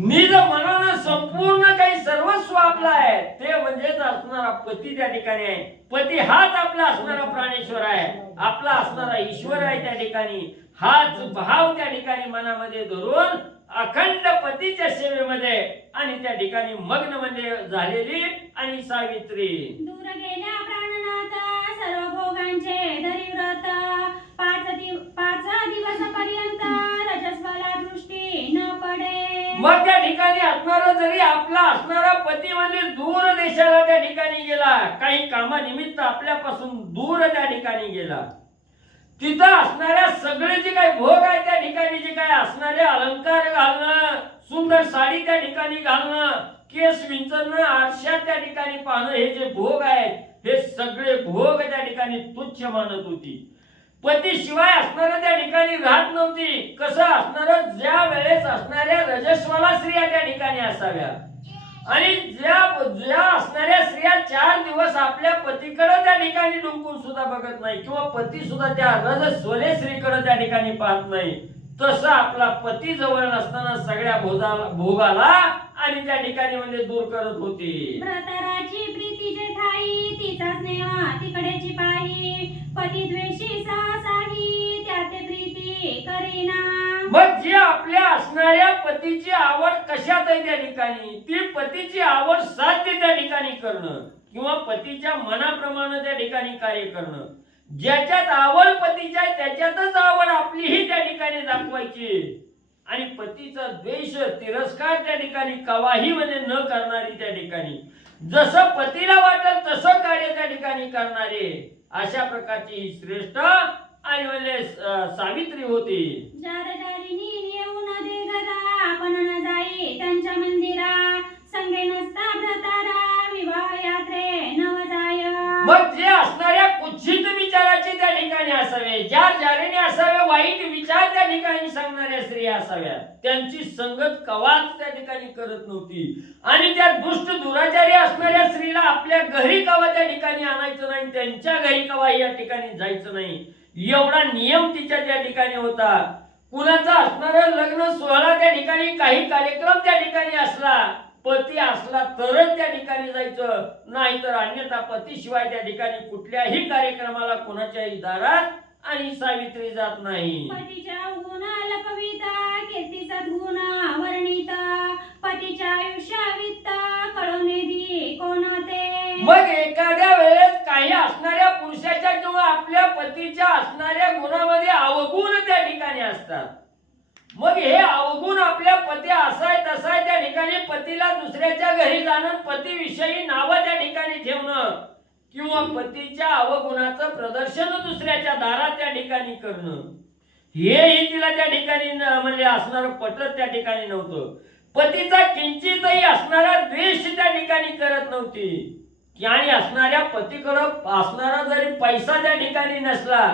निज मनानं संपूर्ण काही सर्वस्व आपलं आहे ते म्हणजे प्रपंचाचा असणारा पती त्या ठिकाणी आहे. पती हाच आपला असणारा प्राणेश्वर आहे, आपला असणारा ईश्वर आहे. त्या ठिकाणी हाच भाव त्या ठिकाणी मनामध्ये धरून अखंड पतीच्या सेवेमध्ये आणि त्या ठिकाणी मग्न म्हणजे झालेली आणि सावित्री. दूर गेल्या प्राणनाथ सर्व भोगांचे धरी व्रत, पाच दिवसापर्यंत रजस्वला दृष्टी न पडे. मग त्या ठिकाणी असणारा जरी आपला असणारा पती म्हणजे दूर देशाला त्या ठिकाणी गेला, काही कामानिमित्त आपल्यापासून दूर त्या ठिकाणी गेला, तिथं असणाऱ्या सगळे जे काही भोग आहे त्या ठिकाणी जे काही असणारे अलंकार घालणं, सुंदर साडी त्या ठिकाणी घालणं, केस विंचरणं, आरशात त्या ठिकाणी पाहणं, हे जे भोग आहेत हे सगळे भोग त्या ठिकाणी तुच्छ मानत होती. पती शिवाय असणारं त्या ठिकाणी राहत नव्हती. कसं असणार, ज्या वेळेस असणाऱ्या रजस्वला स्त्रिया त्या ठिकाणी असाव्या आणि ज्या असणाऱ्या स्त्रिया 4 दिवस आपल्या पतीकडे त्या ठिकाणी डुंकून सुद्धा बघत नाही किंवा पती सुद्धा त्या रजस्वले स्त्रीकडे त्या ठिकाणी पाहत नाही, तसं आपला पती जवळ नसताना सगळ्या भोगाला आणि त्या ठिकाणी म्हणजे दूर करत होती. भ्रतराची प्रीती जे ठाई, तिचा स्नेह तिकडेची पाही, पती द्वेषी साही त्या ते प्रीती करीना. मग जी आपल्या असणाऱ्या पतीची आवड कशात आहे त्या ठिकाणी, ती पतीची आवड साध्य त्या ठिकाणी करणं किंवा पतीच्या मनाप्रमाणे त्या ठिकाणी कार्य करणं. ज्याच्यात आवड पतीच्या आहे त्याच्यातच आवड आपलीही त्या ठिकाणी दाखवायची आणि पतीचा द्वेष तिरस्कार त्या ठिकाणी कवाही म्हणजे न करणारी त्या ठिकाणी, जसं पतीला वाटेल तसं कार्य त्या ठिकाणी करणारे, अशा प्रकारची ही श्रेष्ठ आणि म्हणजे सावित्री होती. जारजारीनी येऊन दे घरा, आपण न जाई त्यांच्या मंदिरा, संगे नसता भ्रतारा विवाह यात्रे नव जाय. मग जे असणाऱ्या कुत्सित विचाराची त्या ठिकाणी असावे, जारीने असावे, वाईट विचार त्या ठिकाणी सांगणाऱ्या स्त्रिया असाव्या, त्यांची संगत कवाच त्या ठिकाणी करत नव्हती आणि त्या दुष्ट दुराचारी असणाऱ्या स्त्रीला आपल्या घरी कवा त्या ठिकाणी आणायचं नाही, त्यांच्या घरी कवा या ठिकाणी जायचं नाही, एवढा नियम तिच्या त्या ठिकाणी होता. कुणाचा असणारा लग्न सोहळा त्या ठिकाणी काही कार्यक्रम त्या ठिकाणी असला, पती असला तरच त्या ठिकाणी जायचं, नाहीतर अन्यथा पती शिवाय त्या ठिकाणी कुठल्याही कार्यक्रमाला कोणाच्याही दारात आणि सावित्री जात नाही. पतीच्या गुण लपविता, कीर्तीचा गुण वर्णिता, पतीच्या आयुष्यावित्त कळवणे दी कोणते. मग एखाद्या वेळेस काही असणाऱ्या पुरुषाच्या किंवा आपल्या पतीच्या असणाऱ्या गुणामध्ये अवगुण त्या ठिकाणी असतात. मग हे अवगुण आपल्या पती असाय तसाय त्या ठिकाणी पतीला दुसऱ्याच्या घरी जाणं, पतीविषयी नावं त्या ठिकाणी ठेवणं किंवा पतीच्या अवगुणाचं प्रदर्शन दुसऱ्याच्या दारात त्या ठिकाणी करणं, हेही तिला त्या ठिकाणी म्हणजे असणारं पटत त्या ठिकाणी नव्हतं. पतीचा किंचितही असणारा द्वेष त्या ठिकाणी करत नव्हती आणि असणाऱ्या पतीकडं असणारा जरी पैसा त्या ठिकाणी नसला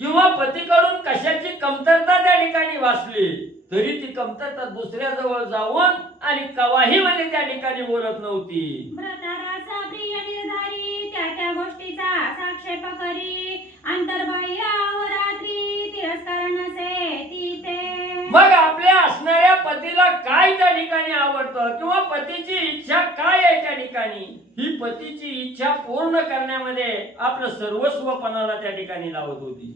किंवा पतीकडून कशाची कमतरता त्या ठिकाणी वाचली तरी ती कमतरता दुसऱ्या जवळ जाऊन आणि कवाही म्हणजे त्या ठिकाणी बोलत नव्हती. भ्रताराचा प्रिय निर्धारी, त्या त्या गोष्टीचा साक्षेप करी, अंतर्बाह्य अहोरात्री तिरस्कार नसे तिथे. मग आपल्या असणाऱ्या पतीला काय त्या ठिकाणी आवडतं किंवा पतीची इच्छा काय आहे त्या ठिकाणी, ही पतीची इच्छा पूर्ण करण्यामध्ये आपलं सर्वस्वपणाला त्या ठिकाणी लावत होती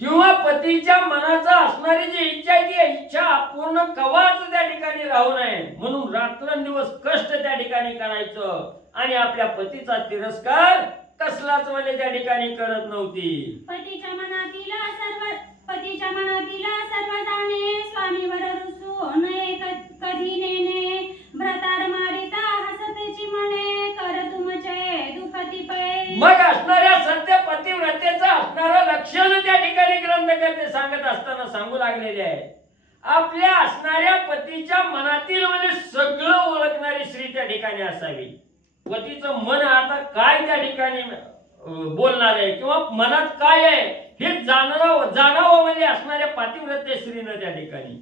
किंवा पतीच्या मनाचा असणारी जी इच्छा आहे ती इच्छा पूर्ण कवाच त्या ठिकाणी राहू नये म्हणून रात्रंदिवस कष्ट त्या ठिकाणी करायचं आणि आपल्या पतीचा तिरस्कार कसलाच म्हणजे त्या ठिकाणी करत नव्हती. पतीच्या मनातीला सर्व जाणे, स्वामीवर रुसू नये कधी नेणे, भ्रतार मारिता हसतेची म्हणे, कर तुमचे दुखती पै. मग असणाऱ्या सत्य पतिव्रतेचं असणारं लक्षण त्या ठिकाणी ग्रंथकर्ते सांगत असताना सांगू लागलेले आहे. आपल्या असणाऱ्या पतीच्या मनातील म्हणजे सगळं ओळखणारी स्त्री त्या ठिकाणी असावी. पतीचं मन आता काय त्या ठिकाणी बोलणार आहे किंवा मनात काय आहे हे जाणावं म्हणजे असणाऱ्या पतिव्रते स्त्रीनं त्या ठिकाणी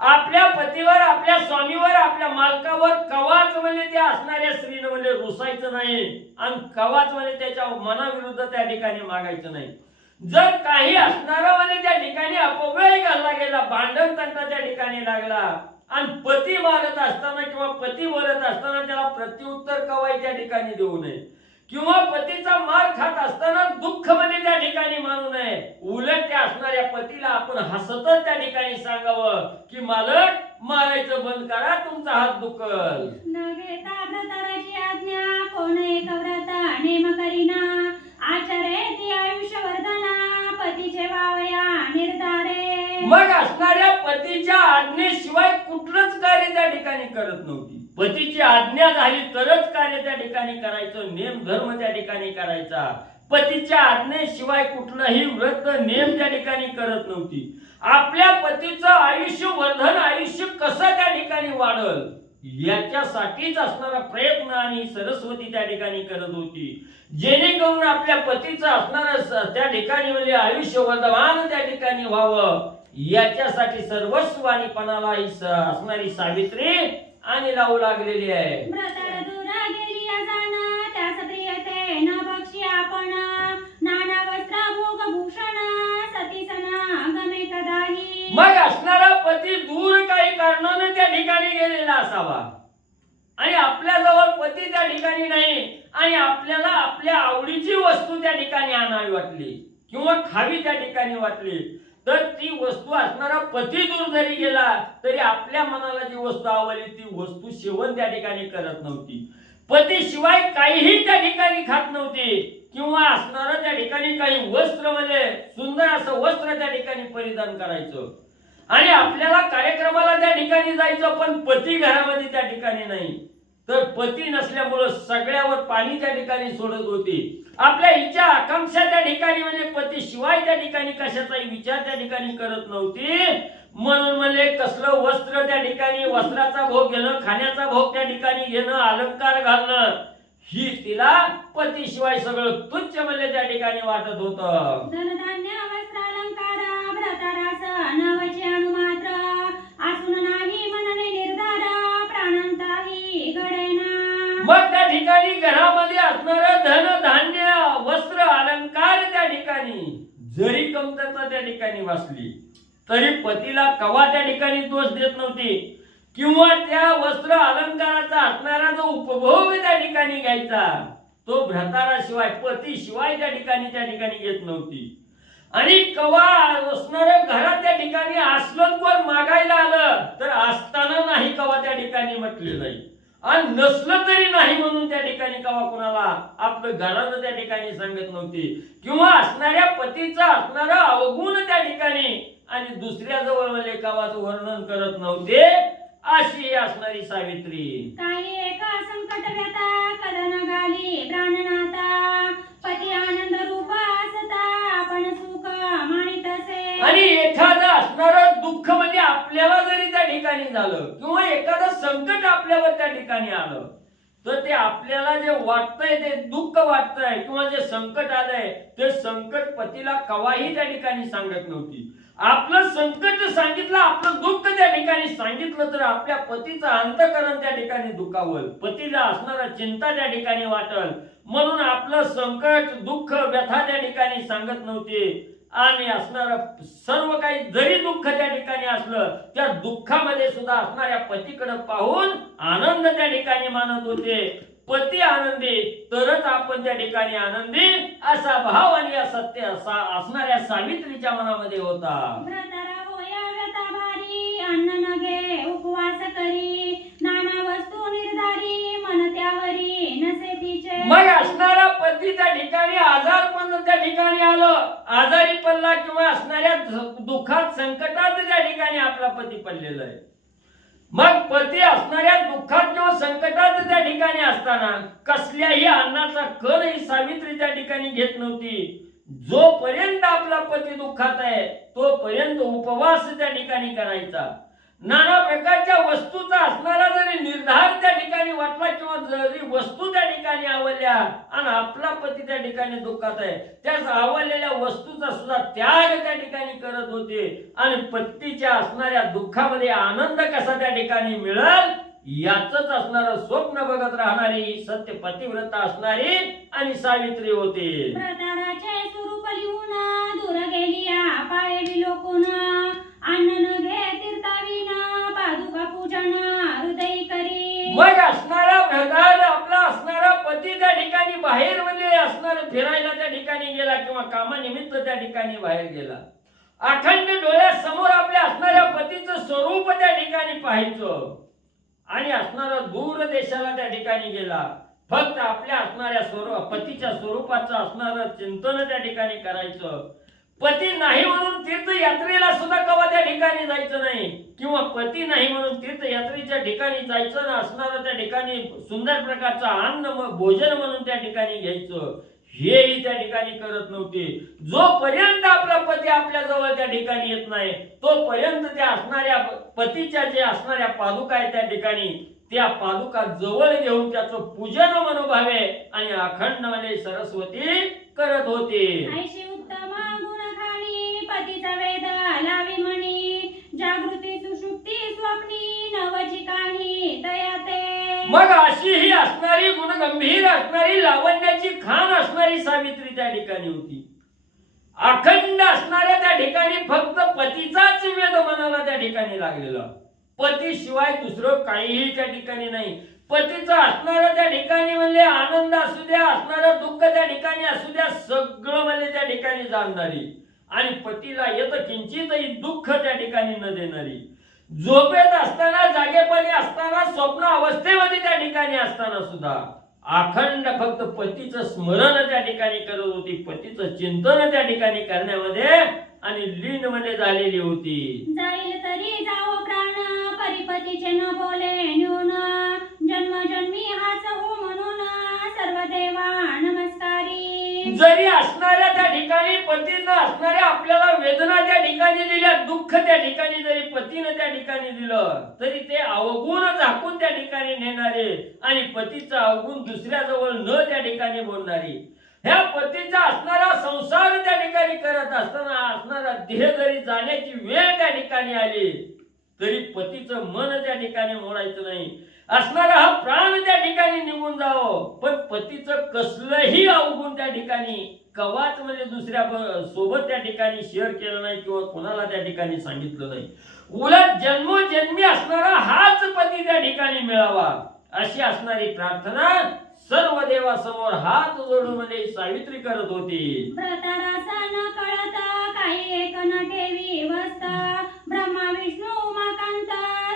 आपल्या पतीवर, आपल्या स्वामीवर, आपल्या मालकावर कवाच म्हणजे त्या असणाऱ्या स्त्रीनं म्हणजे रुसायचं नाही आणि कवाच म्हणजे त्याच्या मनाविरुद्ध त्या ठिकाणी मागायचं नाही. जर काही असणारा म्हणजे त्या ठिकाणी अपव्यय घालला गेला, भांडण तंटा त्या ठिकाणी लागला आणि पती मारत असताना किंवा पती बोलत असताना त्याला प्रत्युत्तर कवाई त्या ठिकाणी देऊ नये, किंवा पतीचा मार खात असताना दुःख मध्ये त्या ठिकाणी मानू नये. उलट त्या असणाऱ्या पतीला आपण हसतच त्या ठिकाणी सांगावं की मालक मारायचं बंद करा, तुमचा हात दुखल. न घेता व्रताराची आज्ञा कोण एक व्रत नेम करीना, आचार्य ती आयुष्य वर्धना पतीचे वावया निर्धारे. मग असणाऱ्या पतीच्या आज्ञेशिवाय कुठलंच कार्य त्या ठिकाणी करत नव्हती. पतीची आज्ञा झाली तरच कार्य त्या ठिकाणी करायचं, नेम धर्म त्या ठिकाणी करायचा. पतीच्या आज्ञेशिवाय कुठलंही व्रत नेम त्या ठिकाणी करत नव्हती. आपल्या पतीचं आयुष्य वर्धन, आयुष्य कसं त्या ठिकाणी वाढल याच्यासाठीच असणारा प्रयत्न आणि सरस्वती त्या ठिकाणी करत होती, जेणेकरून आपल्या पतीचं असणारं त्या ठिकाणी म्हणजे आयुष्य वर्धमान त्या ठिकाणी व्हावं. याच्यासाठी सर्वस्व आणि पणाला ही असणारी सावित्री आणि लावू लागलेली आहे. व्रतार दूरा गेली अजाना त्यास प्रियते न बक्षी आपण, नाना वस्त्र भोग भूषण सतीसना गमे कदाही. मग असणारा पती दूर काही कारणाने त्या ठिकाणी गेलेला असावा आणि आपल्या जवळ पती त्या ठिकाणी नाही आणि आपल्याला आपल्या आवडीची वस्तू त्या ठिकाणी आणावी वाटली किंवा खावी त्या ठिकाणी वाटली, तर ती वस्तू असणारा पती दूर जरी गेला तरी आपल्या मनाला जी वस्तू आवडली ती वस्तू सेवन त्या ठिकाणी करत नव्हती. पती शिवाय काहीही त्या ठिकाणी खात नव्हती किंवा असणारं त्या ठिकाणी काही वस्त्र म्हणजे सुंदर असं वस्त्र त्या ठिकाणी परिधान करायचं आणि आपल्याला कार्यक्रमाला त्या ठिकाणी जायचं, पण पती घरामध्ये त्या ठिकाणी नाही. तर पती नसल्यामुळं सगळ्यावर पाणी त्या ठिकाणी सोडत होती. आपल्या इच्छा आकांक्षा त्या ठिकाणी म्हणजे पती शिवाय त्या ठिकाणी कशाचाही विचार त्या ठिकाणी करत नव्हती. म्हणून म्हणजे कसलं वस्त्र त्या ठिकाणी, वस्त्राचा भोग घेणं, खाण्याचा भोग त्या ठिकाणी घेणं, अलंकार घालणं ही तिला पती शिवाय सगळं तुच्छ म्हणजे त्या ठिकाणी वाटत होतं. धनधान्य वस्त्र अलंकार व्रतारास नवचे अनुमात्र, आसून नाही मनने निर्धार प्राणांताही घडेना. मग त्या ठिकाणी घरामध्ये असणारं धन धान्य वस्त्र अलंकार त्या ठिकाणी जरी कमतरता त्या ठिकाणी वाचली तरी पतीला कवा त्या ठिकाणी दोष देत नव्हती किंवा त्या वस्त्र अलंकाराचा असणारा जो उपभोग त्या ठिकाणी घ्यायचा तो भ्रताराशिवाय पती शिवाय त्या ठिकाणी घेत नव्हती. आणि कवा असणारं घरात त्या ठिकाणी असलं कोण मागायला आलं तर असताना नाही कवा त्या ठिकाणी म्हटले नाही आणि नसलं तरी नाही म्हणून त्या ठिकाणी कवा कोणाला आपलं घराचं त्या ठिकाणी सांगत नव्हती किंवा असणाऱ्या पतीचा असणारा अवगुण त्या ठिकाणी आणि दुसऱ्या जवळ म्हणजे कवाचं वर्णन करत नव्हते. अशी असणारी सावित्री. काही एक संकट व्यथा कदन गाली प्राणनाथा, पती आनंद रूप असता आपण सुख मानित असे. आणि एखादं असणारं दुःख म्हणजे आपल्याला जरी त्या ठिकाणी झालं किंवा एखादं संकट आपल्यावर त्या ठिकाणी आलं तर ते आपल्याला जे वाटतंय ते दुःख वाटतंय किंवा जे संकट आलंय ते संकट पतीला कवाही त्या ठिकाणी सांगत नव्हती. आपलं संकट सांगितलं, आपलं दुःख त्या ठिकाणी सांगितलं तर आपल्या पतीचं अंतःकरण त्या ठिकाणी दुखावल, पतीला असणारा चिंता त्या ठिकाणी वाटल, म्हणून आपलं संकट दुःख व्यथा त्या ठिकाणी सांगत नव्हते. आणि असणारा सर्व काही जरी दुःख त्या ठिकाणी असलं त्या दुःखामध्ये सुद्धा असणाऱ्या पतीकडे पाहून आनंद त्या ठिकाणी मानत होते. पती आनंदी तरच आपण त्या ठिकाणी आनंदी असा भाव आणि सत्य असणाऱ्या सावित्रीच्या मनामध्ये होता. व्रतारा होया व्यथा भारी अन्न न घे उपवास करी, नाना वस्तू निर्धारी मन त्यावरी नसे तिचे. मग असणारा पती त्या ठिकाणी आजारपण त्या ठिकाणी आलं, आजारी पडला किंवा असणाऱ्या दुःखात संकटात त्या ठिकाणी आपला पती पडलेला आहे. मग पती असणाऱ्या दुःखात किंवा संकटात त्या ठिकाणी असताना कसल्याही अन्नाचा कण ही सावित्री त्या ठिकाणी घेत नव्हती. जोपर्यंत आपला पती दुःखात आहे तोपर्यंत उपवास त्या ठिकाणी करायचा. नाना प्रकारच्या वस्तूचा असणारा जरी निर्धार त्या ठिकाणी वाटला किंवा जरी वस्तू त्या ठिकाणी आवडल्या आणि आपला पती त्या ठिकाणी दुःखात आहे त्याच आवडलेल्या वस्तूचा सुद्धा त्याग त्या ठिकाणी करत होते. आणि पतीच्या असणाऱ्या दुःखामध्ये आनंद कसा त्या ठिकाणी मिळेल याचंच असणारं स्वप्न बघत राहणारी सत्य पतिव्रता असणारी आणि सावित्री होते. व्रताराचे स्वरूप लिहून दूर गेली पाये विलोकून, अन्न न घे तीर्थाविना पादुका पूजन हृदय करी. पती त्या ठिकाणी बाहेर म्हणजे असणार फिरायला त्या ठिकाणी गेला किंवा कामानिमित्त त्या ठिकाणी बाहेर गेला, अखंड डोळ्यासमोर आपल्या असणाऱ्या पतीचं स्वरूप त्या ठिकाणी पाहायचं आणि असणारा दूर देशाला त्या ठिकाणी गेला, फक्त आपल्या असणाऱ्या पतीच्या स्वरूपाचं असणारं चिंतन त्या ठिकाणी करायचं. पती नाही म्हणून तीर्थयात्रेला सुद्धा कवा त्या ठिकाणी जायचं नाही किंवा पती नाही म्हणून तीर्थयात्रेच्या ठिकाणी जायचं ना असणारं त्या ठिकाणी सुंदर प्रकारचं अन्न भोजन म्हणून त्या ठिकाणी घ्यायचं, हेही त्या ठिकाणी करत नव्हते. जोपर्यंत आपला पती आपल्या जवळ त्या ठिकाणी येत नाही तोपर्यंत त्या असणाऱ्या पतीच्या जे असणाऱ्या पादुका आहेत त्या ठिकाणी त्या पादुका जवळ घेऊन त्याचं पूजन मनोभावे आणि अखंडपणे सरस्वती करत होते. ऐशी उत्तम गुणखानी पतीचा वेद लावी म्हणी, जागृती सुषुप्ती स्वप्नी नवची काही दयाते. मग अशी ही असणारी गुणगंभीर असणारी लावण्याची खान असणारी सावित्री त्या ठिकाणी होती. अखंड असणाऱ्या त्या ठिकाणी फक्त पतीचाच वेद मनाला त्या ठिकाणी लागलेला, पतीशिवाय दुसरं काहीही त्या ठिकाणी नाही. पतीचं असणारं त्या ठिकाणी म्हणजे आनंद असू द्या, असणारं दुःख त्या ठिकाणी असू द्या, सगळं म्हणजे त्या ठिकाणी जाणणारी आणि पतीला येत किंचितही दुःख त्या ठिकाणी न देणारी, झोपेत असताना जागेपणी असताना स्वप्न अवस्थेमध्ये त्या ठिकाणी असताना सुद्धा अखंड फक्त पतीचं स्मरण त्या ठिकाणी करत होती, पतीचं चिंतन त्या ठिकाणी करण्यामध्ये आणि लीन मध्ये झालेली होती. जाईल तरी जाओ प्राण परिपतीचे न बोले न्यून, जन्मजन्मी हाच हो म्हणून सर्व देवा नमस्कारी. जरी असणाऱ्या त्या ठिकाणी पतीनं असणाऱ्या आपल्याला वेदना त्या ठिकाणी दिल्या, दुःख त्या ठिकाणी जरी पतीनं त्या ठिकाणी दिलं तरी ते अवगुण झाकून त्या ठिकाणी नेणारे आणि पतीचं अवगुण दुसऱ्या जवळ न त्या ठिकाणी बोलणारी, ह्या पतीचा असणारा संसार त्या ठिकाणी करत असताना असणारा देह जरी जाण्याची वेळ त्या ठिकाणी आली तरी पतीचं मन त्या ठिकाणी मोडायचं नाही, असणारा हा प्राण त्या ठिकाणी निघून जावं, पण पतीचं कसलंही अवगुण त्या ठिकाणी कवाच म्हणजे दुसऱ्या सोबत त्या ठिकाणी शेअर केलं नाही किंवा कोणाला त्या ठिकाणी सांगितलं नाही. उलट जन्मोजन्मी असणारा हाच पती त्या ठिकाणी मिळावा अशी असणारी प्रार्थना सर्व देवासमोर हात जोडून म्हणजे सावित्री करत होती. व्रतारासा न कळत काही एक न ठेवी वस्त, ब्रह्मा विष्णू उमाकांत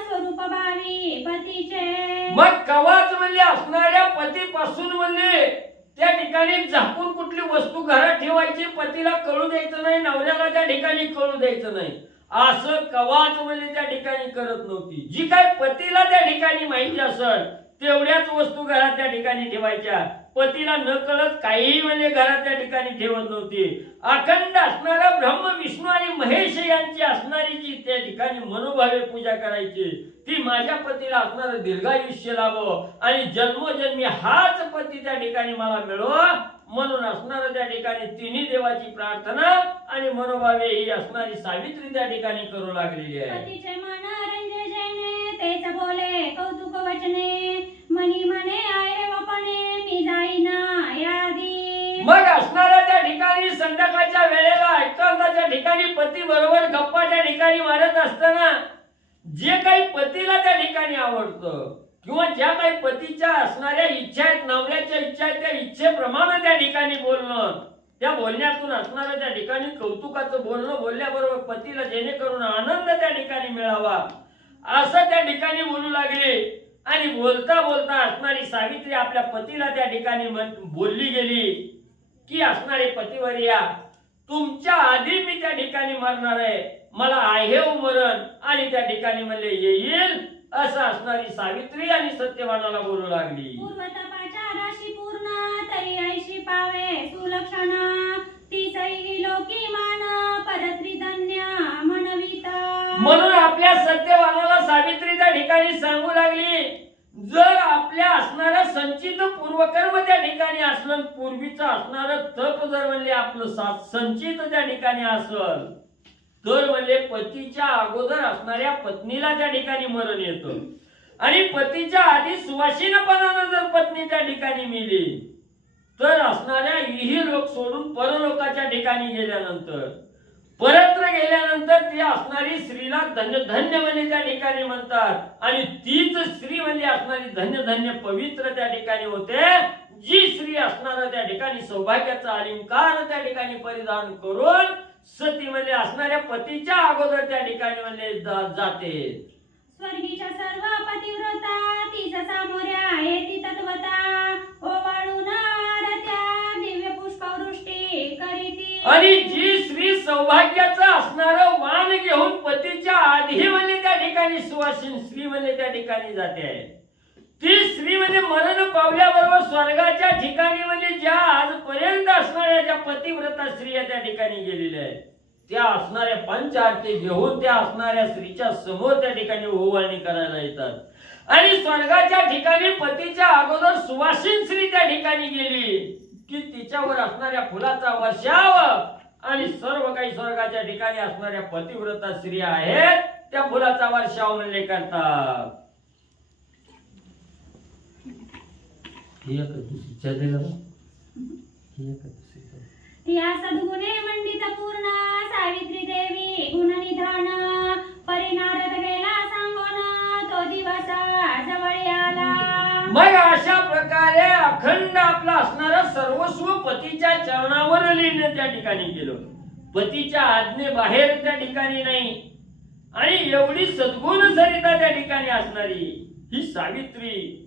स्वरूप भावी पतीचे. मग कवाच म्हणजे असणाऱ्या पतीपासून म्हणजे त्या ठिकाणी झाकून कुठली वस्तू घरात ठेवायची, पतीला कळू द्यायचं नाही, नवऱ्याला त्या ठिकाणी कळू द्यायचं नाही, असं कवाच म्हणजे त्या ठिकाणी करत नव्हती. जी काय पतीला त्या ठिकाणी माहिती असेल तेवढ्याच वस्तू घरात त्या ठिकाणी ठेवायच्या, पतीला न कळत काहीही म्हणजे घरात त्या ठिकाणी ठेवत नव्हती. अखंड असणारा ब्रह्म विष्णू आणि महेश यांची असणारी जी त्या ठिकाणी मनोभावे पूजा करायची ती माझ्या पतीला असणारं दीर्घायुष्य लाभो आणि जन्मोजन्मी हाच पती त्या ठिकाणी मला मिळो म्हणून असणारं त्या ठिकाणी तिन्ही देवाची प्रार्थना आणि मनोभावे ही असणारी सावित्री त्या ठिकाणी करू लागलेली आहे. पतीचे मन रंजे जेने तेच बोले कौतुक वचने, मनी मने आहे वपणे मी जाईना यादी. मग असणाऱ्या त्या ठिकाणी संध्याकाळच्या वेळेला एकांताच्या ठिकाणी पती बरोबर गप्पा त्या ठिकाणी मारत असताना जे काही पतीला त्या ठिकाणी आवडतं किंवा ज्या काही पतीच्या असणाऱ्या इच्छा आहेत, नवऱ्याच्या इच्छा आहेत, त्या इच्छेप्रमाणे त्या ठिकाणी बोलणं, त्या बोलण्यातून असणारं त्या ठिकाणी कौतुकाचं बोलणं बोलल्याबरोबर पतीला जेणेकरून आनंद त्या ठिकाणी मिळावा असं त्या ठिकाणी बोलू लागले. आणि बोलता बोलता असणारी सावित्री आपल्या पतीला त्या ठिकाणी बोलली गेली की असणारे पतिवर्या, तुमच्या आधी मी त्या ठिकाणी मरणार आहे, मला आहे मरण आणि त्या ठिकाणी म्हणले येईल असं असणारी सावित्री आणि सत्यवानाला बोलू लागली. पूर्वतपाच्या राशी पूर्ण तरी ऐशी पावे सुलक्षण, तीसही लोकी मान परत्रिधन्य मनविता. म्हणून आपल्या सत्यवानाला सावित्री त्या ठिकाणी सांगू लागली, जर आपल्या असणारं संचित पूर्वकर्म त्या ठिकाणी असलं, पूर्वीचं असणारं तप जर म्हणले आपलं संचित त्या ठिकाणी असल तर म्हणजे पतीच्या अगोदर असणाऱ्या पत्नीला त्या ठिकाणी मरण येतं आणि पतीच्या आधी सुवासिनपणानं जर पत्नी त्या ठिकाणी मिली तर असणाऱ्या इही लोक सोडून परलोकाच्या ठिकाणी गेल्यानंतर परत्र गेल्यानंतर ती असणारी स्त्रीला धन्य धन्य म्हणजे त्या ठिकाणी म्हणतात आणि तीच स्त्री म्हणजे असणारी धन्य धन्य पवित्र त्या ठिकाणी होते जी स्त्री असणार त्या ठिकाणी सौभाग्याचा अलंकार त्या ठिकाणी परिधान करून सती म्हणजे असणाऱ्या पतीच्या अगोदर त्या ठिकाणी म्हणजे जाते. स्वर्गीच्या सर्व पतिव्रता तिच्या सामोऱ्या आहे ती तत्वता ओवाळून आरत्या दिव्य पुष्पवृष्टी करीती. आणि जी स्त्री सौभाग्याचं असणारं वाण घेऊन पतीच्या आधी म्हणजे त्या ठिकाणी सुवासिन स्त्री म्हणजे त्या ठिकाणी जाते. ती स्त्री म्हणजे मरण पावल्याबरोबर स्वर्गाच्या ठिकाणी म्हणजे ज्या आजपर्यंत असणाऱ्या ज्या पतिव्रता स्त्रिया त्या ठिकाणी गेलेल्या आहेत त्या असणाऱ्या पंचारती घेऊन त्या असणाऱ्या स्त्रीच्या समोर त्या ठिकाणी ओवाळणी करायला येतात. आणि स्वर्गाच्या ठिकाणी पतीच्या अगोदर सुवासिन स्त्री त्या ठिकाणी गेली की तिच्यावर असणाऱ्या फुलाचा वर्षाव आणि सर्व काही स्वर्गाच्या ठिकाणी असणाऱ्या पतिव्रता स्त्रिया आहेत त्या फुलाचा वर्षाव म्हणजे करतात. या सद्गुणे मंडित पूर्ण सावित्री देवी गुणनिधान परिनारद गेला सांगून तो दिवस जवळ आला. मग अशा प्रकारे अखंड आपला असणारा सर्वस्व पतीच्या चरणावर लिहिणे त्या ठिकाणी गेलो. पतीच्या आज्ञे बाहेर त्या ठिकाणी नाही. आणि एवढी सद्गुण सरिता त्या ठिकाणी असणारी ही सावित्री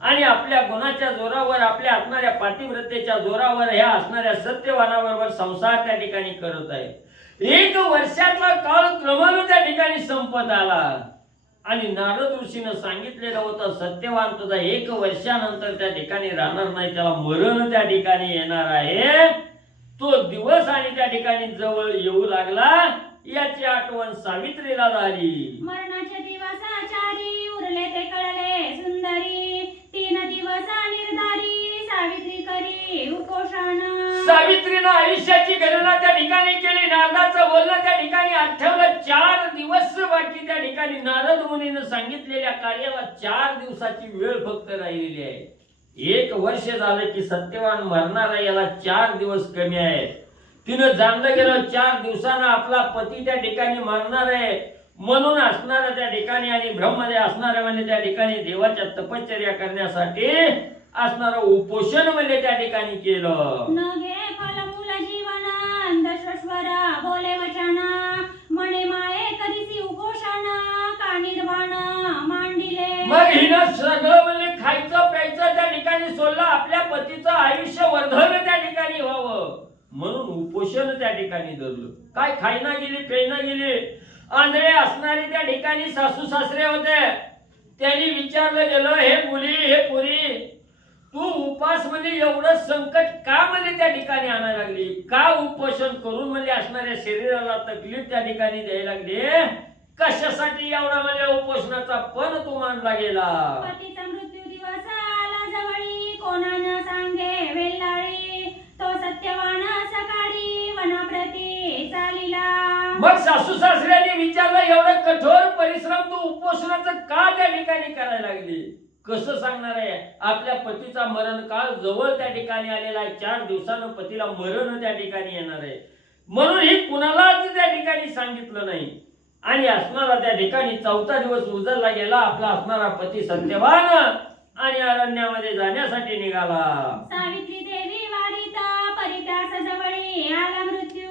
आणि आपल्या गुणाच्या जोरावर आपल्या असणाऱ्या पातिव्रतेच्या जोरावर ह्या असणाऱ्या सत्यवानाबरोबर संसार त्या ठिकाणी करत आहे. 1 वर्षाचा काळ क्रमानं त्या ठिकाणी संपत आला आणि नारद ऋषीनं सांगितलेलं होतं सत्यवान तुझा 1 वर्षानंतर त्या ठिकाणी राहणार नाही, त्याला मरण त्या ठिकाणी येणार आहे. तो दिवस आणि त्या ठिकाणी जवळ येऊ लागला. याची आठवण सावित्रीला झाली. मरणाचे दिवस आचारी उरले ते कळले सुंदरी 3 दिवस निर्धारी सावित्री करी उपोषण. सावित्रीनं आयुष्याची गणना त्या ठिकाणी केली. नारदाचं बोलणं त्या ठिकाणी आठवलं. 4 दिवस बाकी त्या ठिकाणी नारद मुनीनं सांगितलेल्या कार्याला 4 दिवसाची वेळ फक्त राहिलेली आहे. 1 वर्ष झालं की सत्यवान मरणार आहे, याला 4 दिवस कमी आहेत. तिनं जाणलं गेलं 4 दिवसानं आपला पती त्या ठिकाणी मरणार आहे म्हणून असणाऱ्या त्या ठिकाणी आणि ब्रह्मदेव असणाऱ्या म्हणजे त्या ठिकाणी देवाच्या तपश्चर्या करण्यासाठी असणारं उपोषण म्हणजे त्या ठिकाणी केलं. न घे फलमूल जीवन अंधश्वर बोले वचन मने माये कधीसी उपोषण का निर्वाण मांडिले. मग हिनं सगळं म्हणजे खायचं प्यायचं त्या ठिकाणी सोडलं. आपल्या पतीचं आयुष्य वर्धन त्या ठिकाणी व्हावं म्हणून उपोषण त्या ठिकाणी धरलं. काय खायना गेली प्यायना गेली. आंधळे असणारे त्या ठिकाणी सासू सासरे होते. त्यांनी विचारलं गेलं हे मुली हे पुरी तू उपास म्हणजे एवढं संकट का म्हणजे त्या ठिकाणी आणायला लागली, का उपोषण करून म्हणजे असणाऱ्या शरीराला तकलीफ त्या ठिकाणी द्यायला लागली, कशासाठी एवढा म्हणजे उपोषणाचा पण तू मानला गेला. पतीचा मृत्यू दिवस आला जवळी कोणानं सांगे वेल्लाळी तो सत्यवान सकाळी वनाप्रती चालिला. मग सासू सासऱ्यांनी विचारलं एवढं कठोर परिश्रम तू उपोषणाचं का त्या ठिकाणी करायला लागली. कसं सांगणार आहे. आपल्या पतीचा मरण काळ जवळ त्या ठिकाणी आलेला आहे. 4 दिवसानं पतीला मरण त्या ठिकाणी येणार आहे म्हणून ही कुणालाच त्या ठिकाणी सांगितलं नाही. आणि असणारा त्या ठिकाणी 4था दिवस उजळला गेला. आपला असणारा पती सत्यवान आणि अरण्यामध्ये जाण्यासाठी निघाला. सावित्री देवी वारिता परित्यास जवळी आला मृत्यू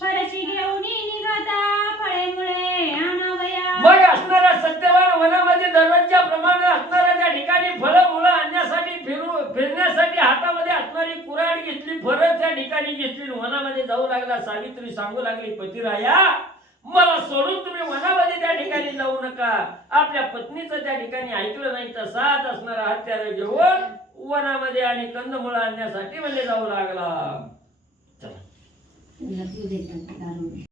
फरशी घेऊन निघता फळे मुळे आणावया. मग असणारा सत्यवान वनामध्ये दररोजच्या प्रमाणे असणाऱ्या त्या ठिकाणी फळं मुळं आणण्यासाठी फिरण्यासाठी हातामध्ये असणारी कुऱ्हाड घेतली, फळं त्या ठिकाणी घेतली, वनामध्ये जाऊ लागला. सावित्री सांगू लागली पतिराया मला सोडून तुम्ही वनामध्ये त्या ठिकाणी जाऊ नका. आपल्या पत्नीचं त्या ठिकाणी ऐकलं नाही तसाच असणारा हत्यार घेऊन वनामध्ये आणि कंदमुळं आणण्यासाठी म्हणजे जाऊ लागला. चला